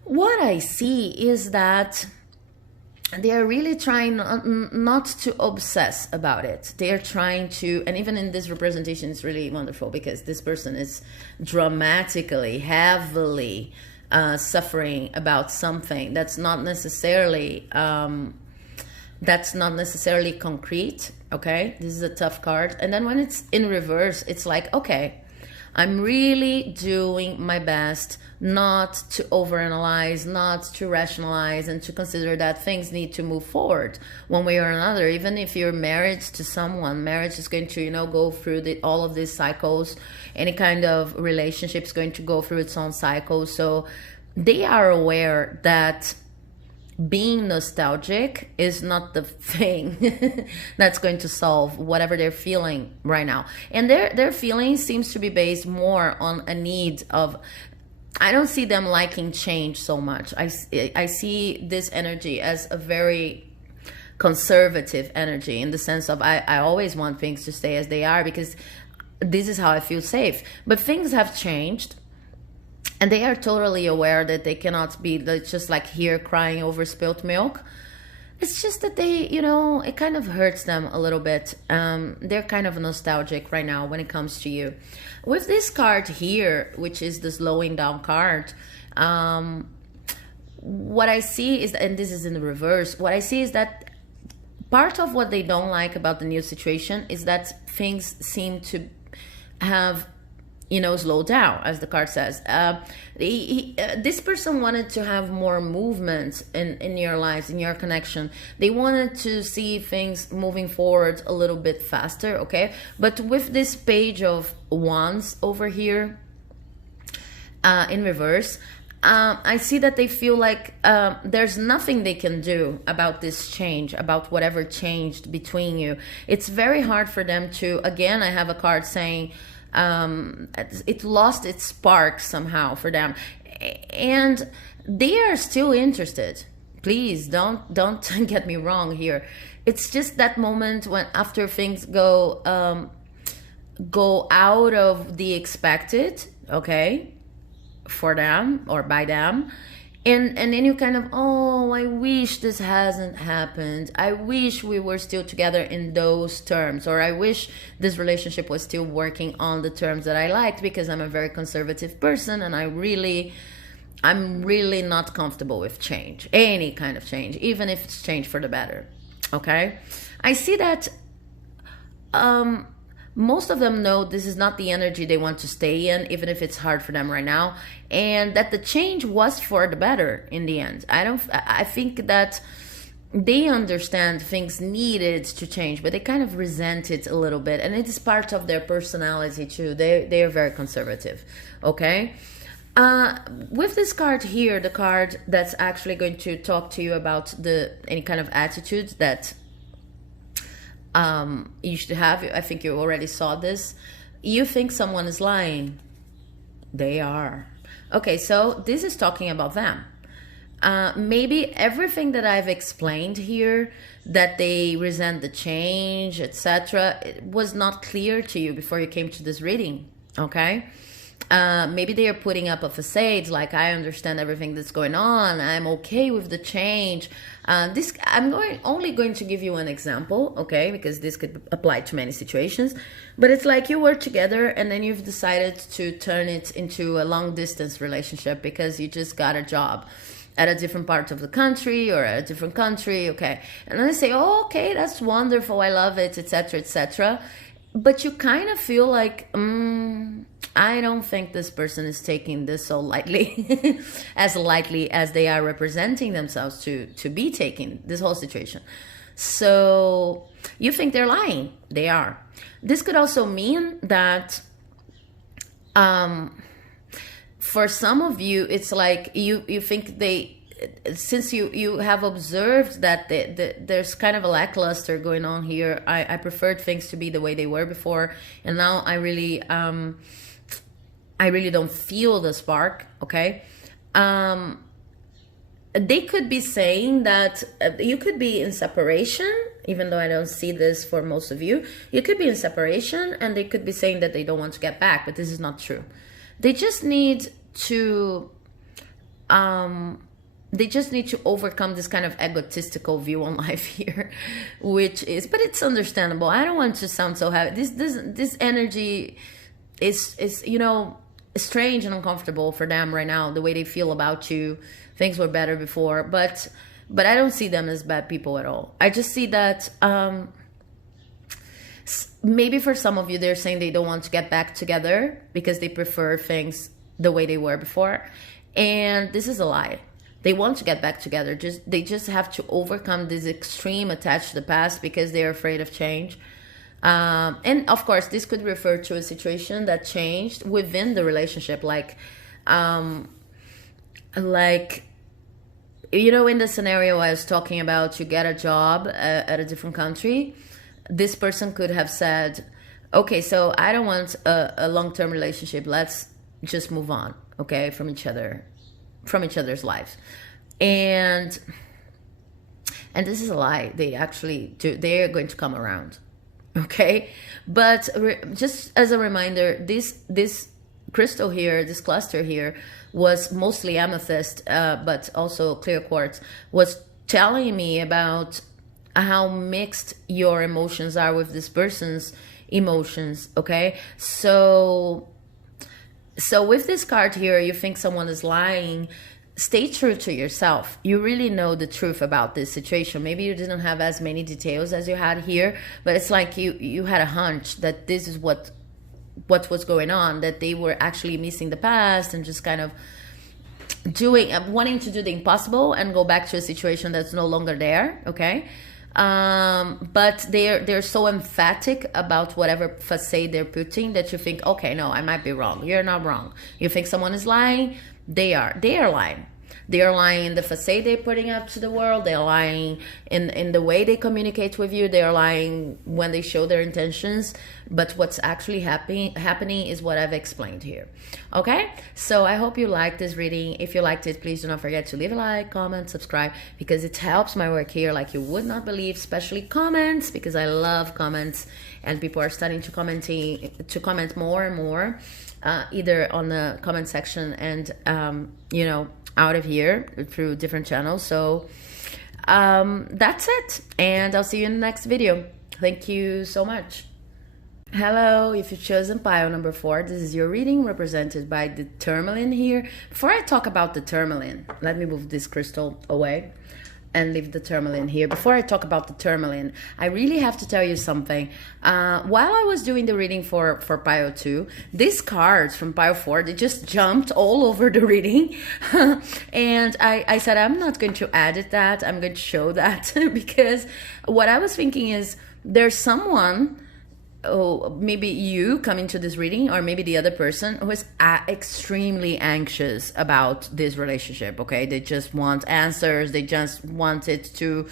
what I see is that they are really trying not to obsess about it. They are trying to, and even in this representation, it's really wonderful because this person is dramatically, heavily suffering about something that's not necessarily concrete. Okay, this is a tough card. And then when it's in reverse, it's like, okay, I'm really doing my best not to overanalyze, not to rationalize, and to consider that things need to move forward one way or another. Even if you're married to someone, marriage is going to, you know, go through all of these cycles. Any kind of relationship is going to go through its own cycles. So they are aware that being nostalgic is not the thing that's going to solve whatever they're feeling right now. And their feeling seems to be based more on a need of, I don't see them liking change so much. I see this energy as a very conservative energy, in the sense of I always want things to stay as they are because this is how I feel safe. But things have changed. And they are totally aware that they cannot be just like here crying over spilt milk. It's just that they, you know, it kind of hurts them a little bit. They're kind of nostalgic right now when it comes to you. With this card here, which is the slowing down card, what I see is, and this is in the reverse, what I see is that part of what they don't like about the new situation is that things seem to have, you know, slow down, as the card says. This person wanted to have more movement in your lives, in your connection. They wanted to see things moving forward a little bit faster, okay? But with this page of wands over here in reverse, I see that they feel like there's nothing they can do about this change, about whatever changed between you. It's very hard for them to, again, I have a card saying, it lost its spark somehow for them, and they are still interested. Please don't get me wrong here. It's just that moment when after things go out of the expected, okay, for them or by them, and then you kind of, oh, I wish this hasn't happened. I wish we were still together in those terms, or I wish this relationship was still working on the terms that I liked, because I'm a very conservative person and I'm really not comfortable with change, any kind of change, even if it's change for the better. Okay, I see that most of them know this is not the energy they want to stay in, even if it's hard for them right now, and that the change was for the better in the end. I think that they understand things needed to change, but they kind of resent it a little bit, and it is part of their personality too. They are very conservative, okay? With this card here, the card that's actually going to talk to you about any kind of attitude that you should have. I think you already saw this. You think someone is lying. They are. Okay, so this is talking about them. Maybe everything that I've explained here, that they resent the change, etc., it was not clear to you before you came to this reading, okay? Maybe they are putting up a facade, like, I understand everything that's going on, I'm okay with the change. I'm only going to give you an example, okay, because this could apply to many situations, but it's like you were together and then you've decided to turn it into a long distance relationship because you just got a job at a different part of the country or at a different country, okay, and then they say, oh, okay, that's wonderful, I love it, etc., etc., but you kind of feel like, I don't think this person is taking this so lightly, as lightly as they are representing themselves to be taking this whole situation. So you think they're lying. They are. This could also mean that for some of you, it's like you think since you have observed that there's kind of a lackluster going on here. I preferred things to be the way they were before, and now I really don't feel the spark, okay? They could be saying that you could be in separation, even though I don't see this for most of you. You could be in separation, and they could be saying that they don't want to get back, but this is not true. They just need to they just need to overcome this kind of egotistical view on life here, which is, but it's understandable. I don't want to sound so heavy. This energy is, you know, strange and uncomfortable for them right now, the way they feel about you. Things were better before, but I don't see them as bad people at all. I just see that maybe for some of you, they're saying they don't want to get back together because they prefer things the way they were before. And this is a lie. They want to get back together. They just have to overcome this extreme attached to the past because they're afraid of change. And of course, this could refer to a situation that changed within the relationship, like, you know, in the scenario I was talking about, you get a job at a different country. This person could have said, okay, so I don't want a long-term relationship. Let's just move on, okay, from each other's lives. And this is a lie. They actually do. They're going to come around, okay? But just as a reminder, this crystal here, this cluster here, was mostly amethyst, but also clear quartz, was telling me about how mixed your emotions are with this person's emotions, okay? So with this card here, you think someone is lying. Stay true to yourself. You really know the truth about this situation. Maybe you didn't have as many details as you had here, but it's like you had a hunch that this is what was going on, that they were actually missing the past and just kind of wanting to do the impossible and go back to a situation that's no longer there, okay? But they're so emphatic about whatever facade they're putting that you think, okay, no, I might be wrong. You're not wrong. You think someone is lying? They are lying. They are lying in the facade they're putting up to the world. They're lying in the way they communicate with you. They are lying when they show their intentions. But what's actually happening is what I've explained here. Okay? So I hope you liked this reading. If you liked it, please do not forget to leave a like, comment, subscribe, because it helps my work here like you would not believe, especially comments, because I love comments, and people are starting to comment more and more, either on the comment section and, you know, out of here through different channels. So that's it, and I'll see you in the next video. Thank you so much. Hello, if you've chosen pile number 4, this is your reading represented by the Tourmaline here. Before I talk about the Tourmaline, let me move this crystal away and leave the Tourmaline here. Before I talk about the Tourmaline, I really have to tell you something. While I was doing the reading for pile 2, these cards from pile 4, they just jumped all over the reading. And I said, I'm not going to edit that. I'm going to show that because what I was thinking is there's someone, maybe you coming to this reading, or maybe the other person who is extremely anxious about this relationship, okay? They just want answers. They just want it to,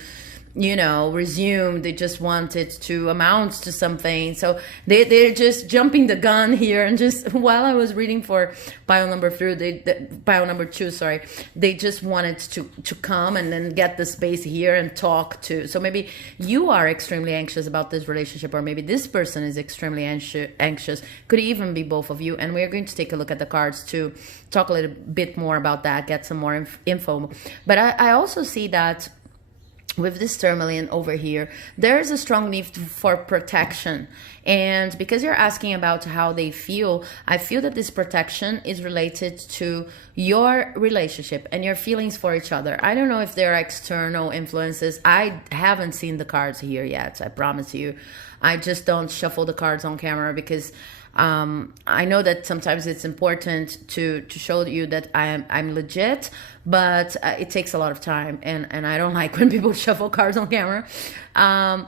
you know, resume. They just want it to amount to something. So they're just jumping the gun here. And just while I was reading for pile number 2, sorry, they just wanted to come and then get the space here and talk to. So maybe you are extremely anxious about this relationship, or maybe this person is extremely anxious. Could even be both of you. And we're going to take a look at the cards to talk a little bit more about that, get some more info. But I also see that with this Tourmaline over here, there's a strong need for protection. And because you're asking about how they feel, I feel that this protection is related to your relationship and your feelings for each other. I don't know if there are external influences. I haven't seen the cards here yet, I promise you. I just don't shuffle the cards on camera because I know that sometimes it's important to show you that I'm legit, but it takes a lot of time, and I don't like when people shuffle cards on camera. So I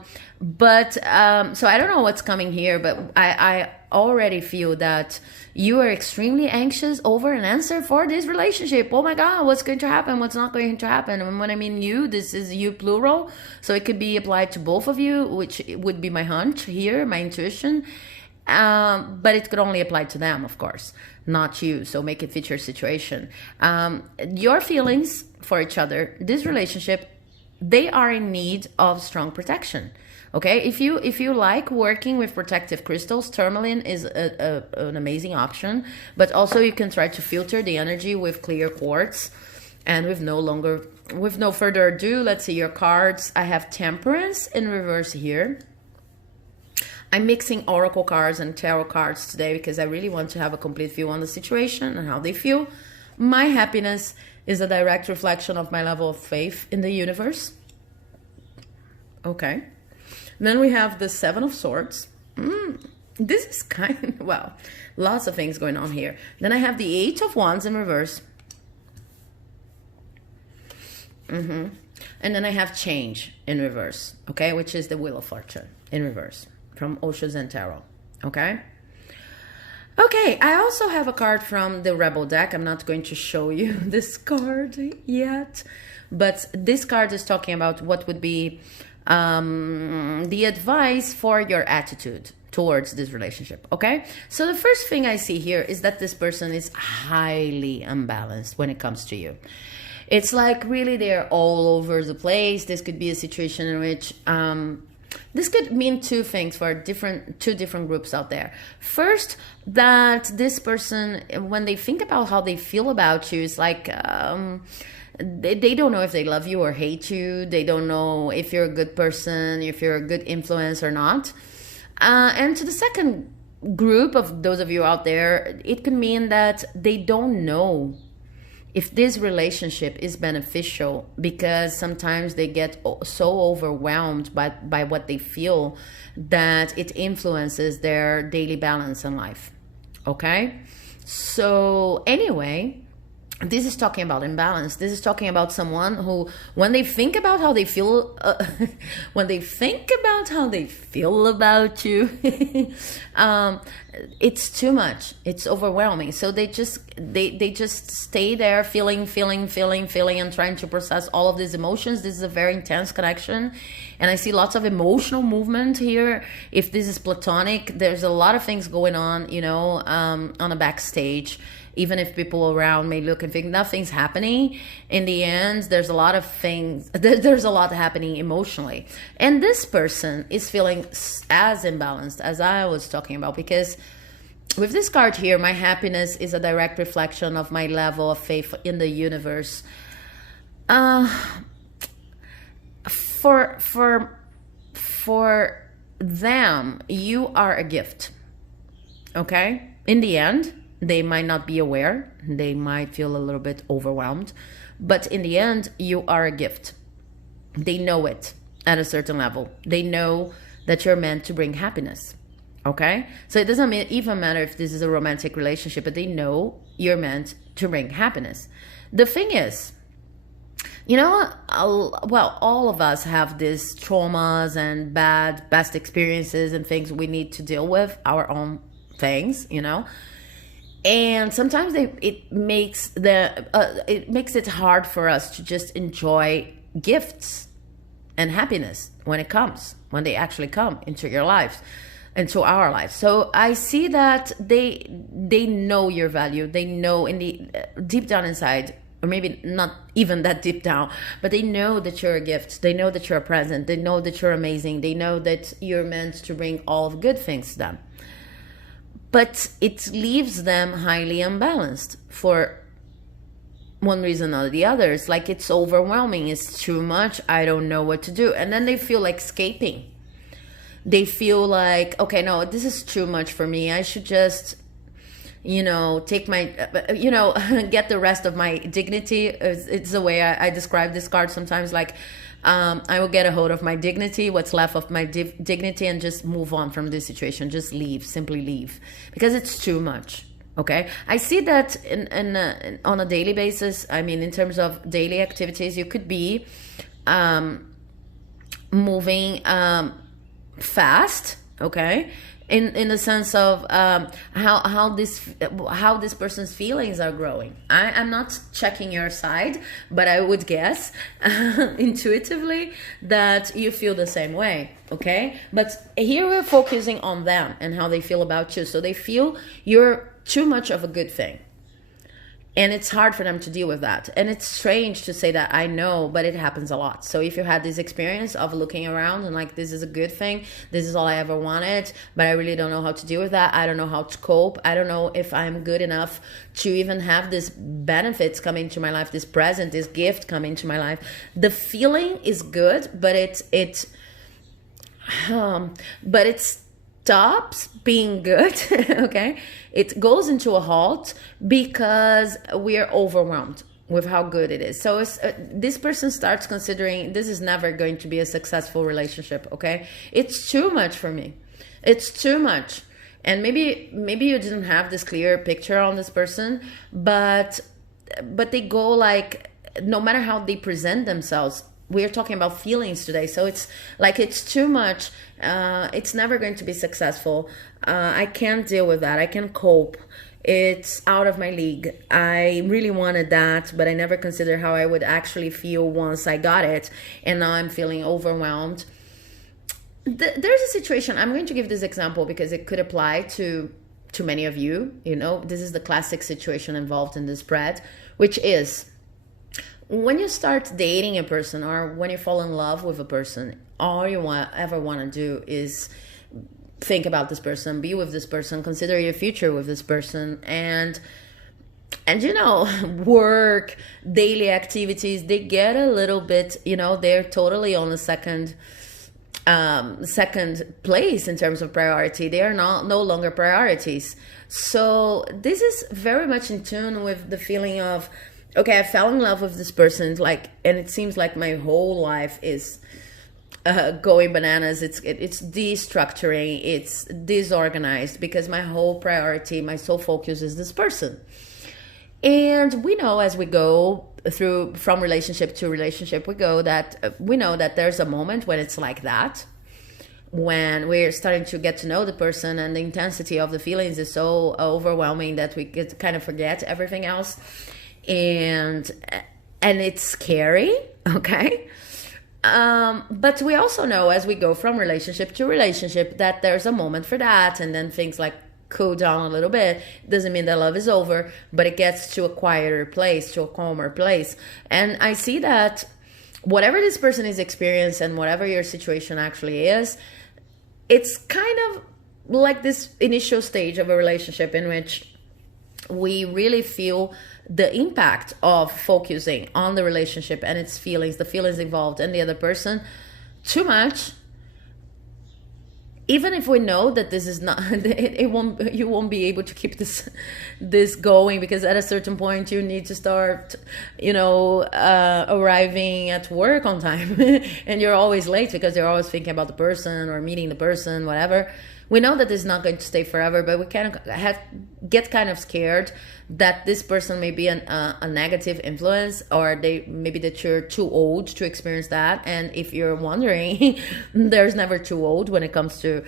don't know what's coming here, but I already feel that you are extremely anxious over an answer for this relationship. Oh my God, what's going to happen? What's not going to happen? And when I mean you, this is you plural, so it could be applied to both of you, which would be my hunch here, my intuition. But it could only apply to them, of course, not you. So make it fit your situation. Your feelings for each other, this relationship, they are in need of strong protection. Okay, if you like working with protective crystals, Tourmaline is an amazing option. But also you can try to filter the energy with clear quartz. And with no further ado, let's see your cards. I have Temperance in reverse here. I'm mixing oracle cards and tarot cards today because I really want to have a complete view on the situation and how they feel. My happiness is a direct reflection of my level of faith in the universe. Okay. Then we have the Seven of Swords. This is kind of, well, lots of things going on here. Then I have the Eight of Wands in reverse. And then I have Change in reverse, okay, which is the Wheel of Fortune in reverse from Osho Zen Tarot, okay? Okay, I also have a card from the Rebel deck. I'm not going to show you this card yet, but this card is talking about what would be the advice for your attitude towards this relationship, okay? So the first thing I see here is that this person is highly unbalanced when it comes to you. It's like really they're all over the place. This could be a situation in which this could mean two things for two different groups out there. First, that this person, when they think about how they feel about you, it's like they don't know if they love you or hate you. They don't know if you're a good person, if you're a good influence or not. And to the second group of those of you out there, it could mean that they don't know if this relationship is beneficial, because sometimes they get so overwhelmed by what they feel that it influences their daily balance in life. Okay? So anyway, this is talking about imbalance. This is talking about someone who, when they think about how they feel, about you, it's too much. It's overwhelming. So they just stay there feeling, and trying to process all of these emotions. This is a very intense connection, and I see lots of emotional movement here. If this is platonic, there's a lot of things going on, on a backstage. Even if people around may look and think nothing's happening, in the end, there's a lot of things, there's a lot happening emotionally. And this person is feeling as imbalanced as I was talking about, because with this card here, my happiness is a direct reflection of my level of faith in the universe. For them, you are a gift, okay? In the end, they might not be aware. They might feel a little bit overwhelmed. But in the end, you are a gift. They know it at a certain level. They know that you're meant to bring happiness. Okay? So it doesn't even matter if this is a romantic relationship, but they know you're meant to bring happiness. The thing is, all of us have these traumas and past experiences and things we need to deal with, our own things, And sometimes it makes it hard for us to just enjoy gifts and happiness when they actually come into your lives, into our lives. So I see that they know your value. They know in the deep down inside, or maybe not even that deep down, but they know that you're a gift. They know that you're a present. They know that you're amazing. They know that you're meant to bring all of good things to them. But it leaves them highly unbalanced for one reason or the other. It's like it's overwhelming. It's too much. I don't know what to do. And then they feel like escaping. They feel like, okay, no, this is too much for me. I should just, take my, get the rest of my dignity. It's the way I describe this card sometimes, like, I will get a hold of my dignity, what's left of my dignity, and just move on from this situation. Just leave, simply leave, because it's too much. Okay, I see that on a daily basis. I mean, in terms of daily activities, you could be moving fast. Okay, in the sense of how this person's feelings are growing. I'm not checking your side, but I would guess intuitively that you feel the same way, okay? But here we're focusing on them and how they feel about you. So they feel you're too much of a good thing. And it's hard for them to deal with that. And it's strange to say that, I know, but it happens a lot. So if you had this experience of looking around and like, this is a good thing, this is all I ever wanted, but I really don't know how to deal with that, I don't know how to cope, I don't know if I'm good enough to even have this benefits come into my life, this present, this gift come into my life. The feeling is good, but it stops being good. Okay, it goes into a halt because we are overwhelmed with how good it is. So this person starts considering, this is never going to be a successful relationship. Okay, it's too much for me, it's too much. And maybe you didn't have this clear picture on this person, but they go like, no matter how they present themselves, we're talking about feelings today, so it's like, it's too much, it's never going to be successful, I can't deal with that, I can't cope, it's out of my league, I really wanted that, but I never considered how I would actually feel once I got it, and now I'm feeling overwhelmed. There's a situation, I'm going to give this example because it could apply to many of you. You know, this is the classic situation involved in this spread, which is, when you start dating a person or when you fall in love with a person, all you ever want to do is think about this person, be with this person, consider your future with this person, and you know, work, daily activities, they get a little bit, you know, they're totally on the second place in terms of priority. They are no longer priorities. So this is very much in tune with the feeling of, okay, I fell in love with this person, like, and it seems like my whole life is going bananas. It's destructuring, it's disorganized because my whole priority, my sole focus is this person. And we know as we go through from relationship to relationship, we know that there's a moment when it's like that, when we're starting to get to know the person and the intensity of the feelings is so overwhelming that we kind of forget everything else. And it's scary, okay? But we also know as we go from relationship to relationship that there's a moment for that, and then things like cool down a little bit. Doesn't mean that love is over, but it gets to a quieter place, to a calmer place. And I see that whatever this person is experiencing and whatever your situation actually is, it's kind of like this initial stage of a relationship in which we really feel the impact of focusing on the relationship and its feelings, the feelings involved, and the other person too much. Even if we know that this is not, you won't be able to keep this going, because at a certain point you need to start, arriving at work on time, and you're always late because you're always thinking about the person or meeting the person, whatever. We know that this is not going to stay forever, but we kind of get kind of scared that this person may be a negative influence, or maybe that you're too old to experience that. And if you're wondering, there's never too old when it comes to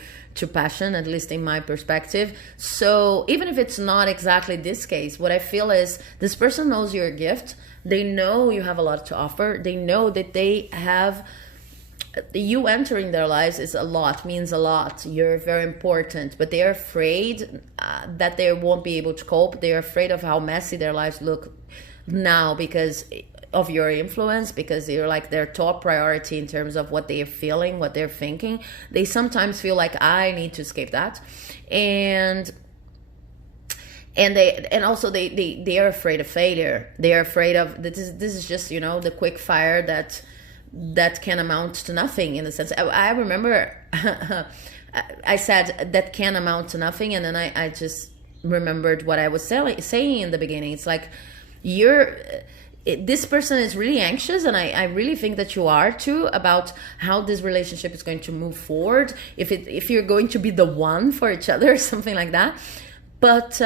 passion, at least in my perspective. So even if it's not exactly this case, what I feel is this person knows you're a gift. They know you have a lot to offer. They know that they have... you entering their lives is a lot, means a lot. You're very important, but they're afraid that they won't be able to cope. They're afraid of how messy their lives look now because of your influence, because you're like their top priority in terms of what they're feeling, what they're thinking. They sometimes feel like, I need to escape that. And they are afraid of failure. They are afraid of this is just, the quick fire that can amount to nothing, in a sense. I remember I said that can amount to nothing, and then I just remembered what I was saying in the beginning. It's like this person is really anxious, and I really think that you are too, about how this relationship is going to move forward, if you're going to be the one for each other or something like that. But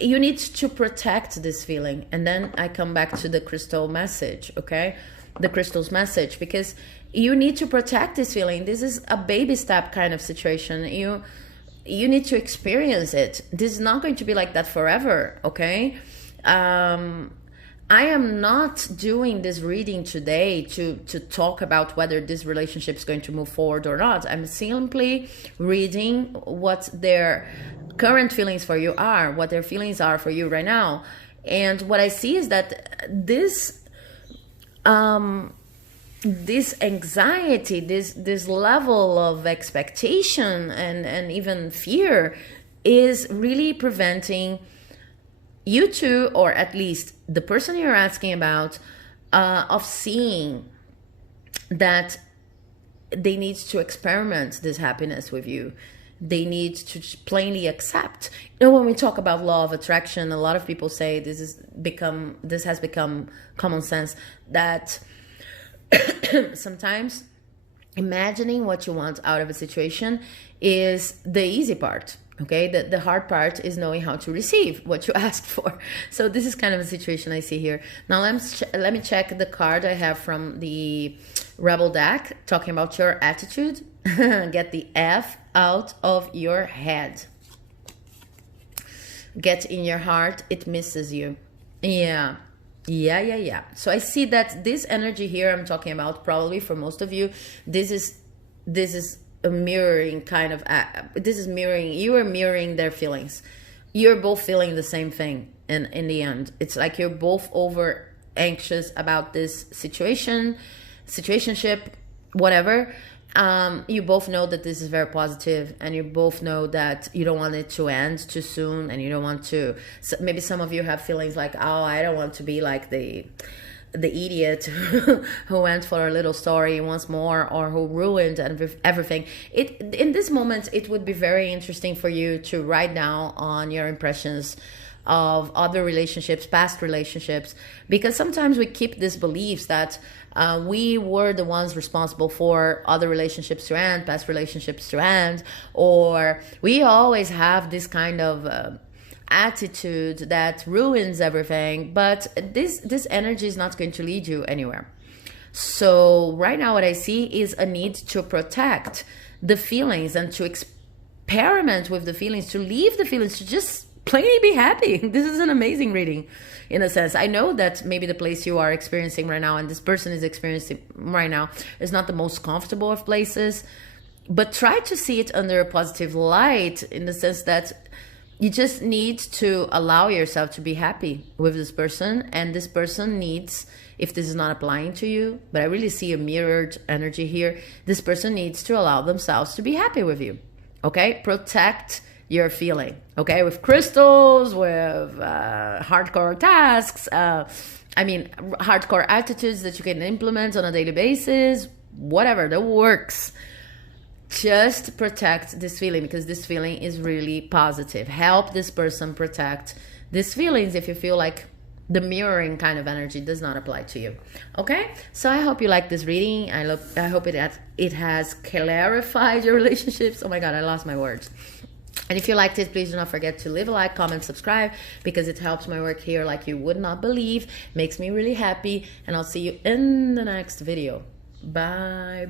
you need to protect this feeling. And then I come back to the crystal message, okay? The crystal's message, because you need to protect this feeling. This is a baby step kind of situation. You need to experience it. This is not going to be like that forever, okay? I I am not doing this reading today to talk about whether this relationship is going to move forward or not. I'm simply reading what their current feelings for you are, what their feelings are for you right now. And what I see is that this anxiety, this level of expectation and even fear is really preventing you two, or at least the person you're asking about, of seeing that they need to experiment this happiness with you. They need to plainly accept. You know, when we talk about law of attraction, a lot of people say this has become common sense, that sometimes imagining what you want out of a situation is the easy part. Okay, the hard part is knowing how to receive what you ask for. So this is kind of a situation I see here. Now let me check the card I have from the Rebel deck, talking about your attitude. Get the F out of your head. Get in your heart, it misses you. Yeah. So I see that this energy here I'm talking about, probably for most of you, this is a mirroring kind of, you are mirroring their feelings. You're both feeling the same thing in the end. It's like you're both over anxious about this situationship, whatever. You both know that this is very positive, and you both know that you don't want it to end too soon, and you don't want to, so maybe some of you have feelings like, oh, I don't want to be like the idiot who went for a little story once more, or who ruined everything. In this moment, it would be very interesting for you to write down on your impressions of other relationships, past relationships, because sometimes we keep these beliefs that we were the ones responsible for other relationships to end, past relationships to end, or we always have this kind of attitude that ruins everything. But this energy is not going to lead you anywhere. So right now what I see is a need to protect the feelings and to experiment with the feelings, to leave the feelings, to just plainly be happy. This is an amazing reading in a sense. I know that maybe the place you are experiencing right now and this person is experiencing right now is not the most comfortable of places, but try to see it under a positive light, in the sense that you just need to allow yourself to be happy with this person, and this person needs, if this is not applying to you, but I really see a mirrored energy here, this person needs to allow themselves to be happy with you. Okay? Protect your feeling. Okay? With crystals, with hardcore tasks, hardcore attitudes that you can implement on a daily basis, whatever, that works. Just protect this feeling, because this feeling is really positive. Help this person protect these feelings if you feel like the mirroring kind of energy does not apply to you. Okay? So I hope you like this reading. I hope it has clarified your relationships. Oh my God, I lost my words. And if you liked it, please do not forget to leave a like, comment, subscribe, because it helps my work here like you would not believe. Makes me really happy. And I'll see you in the next video. Bye.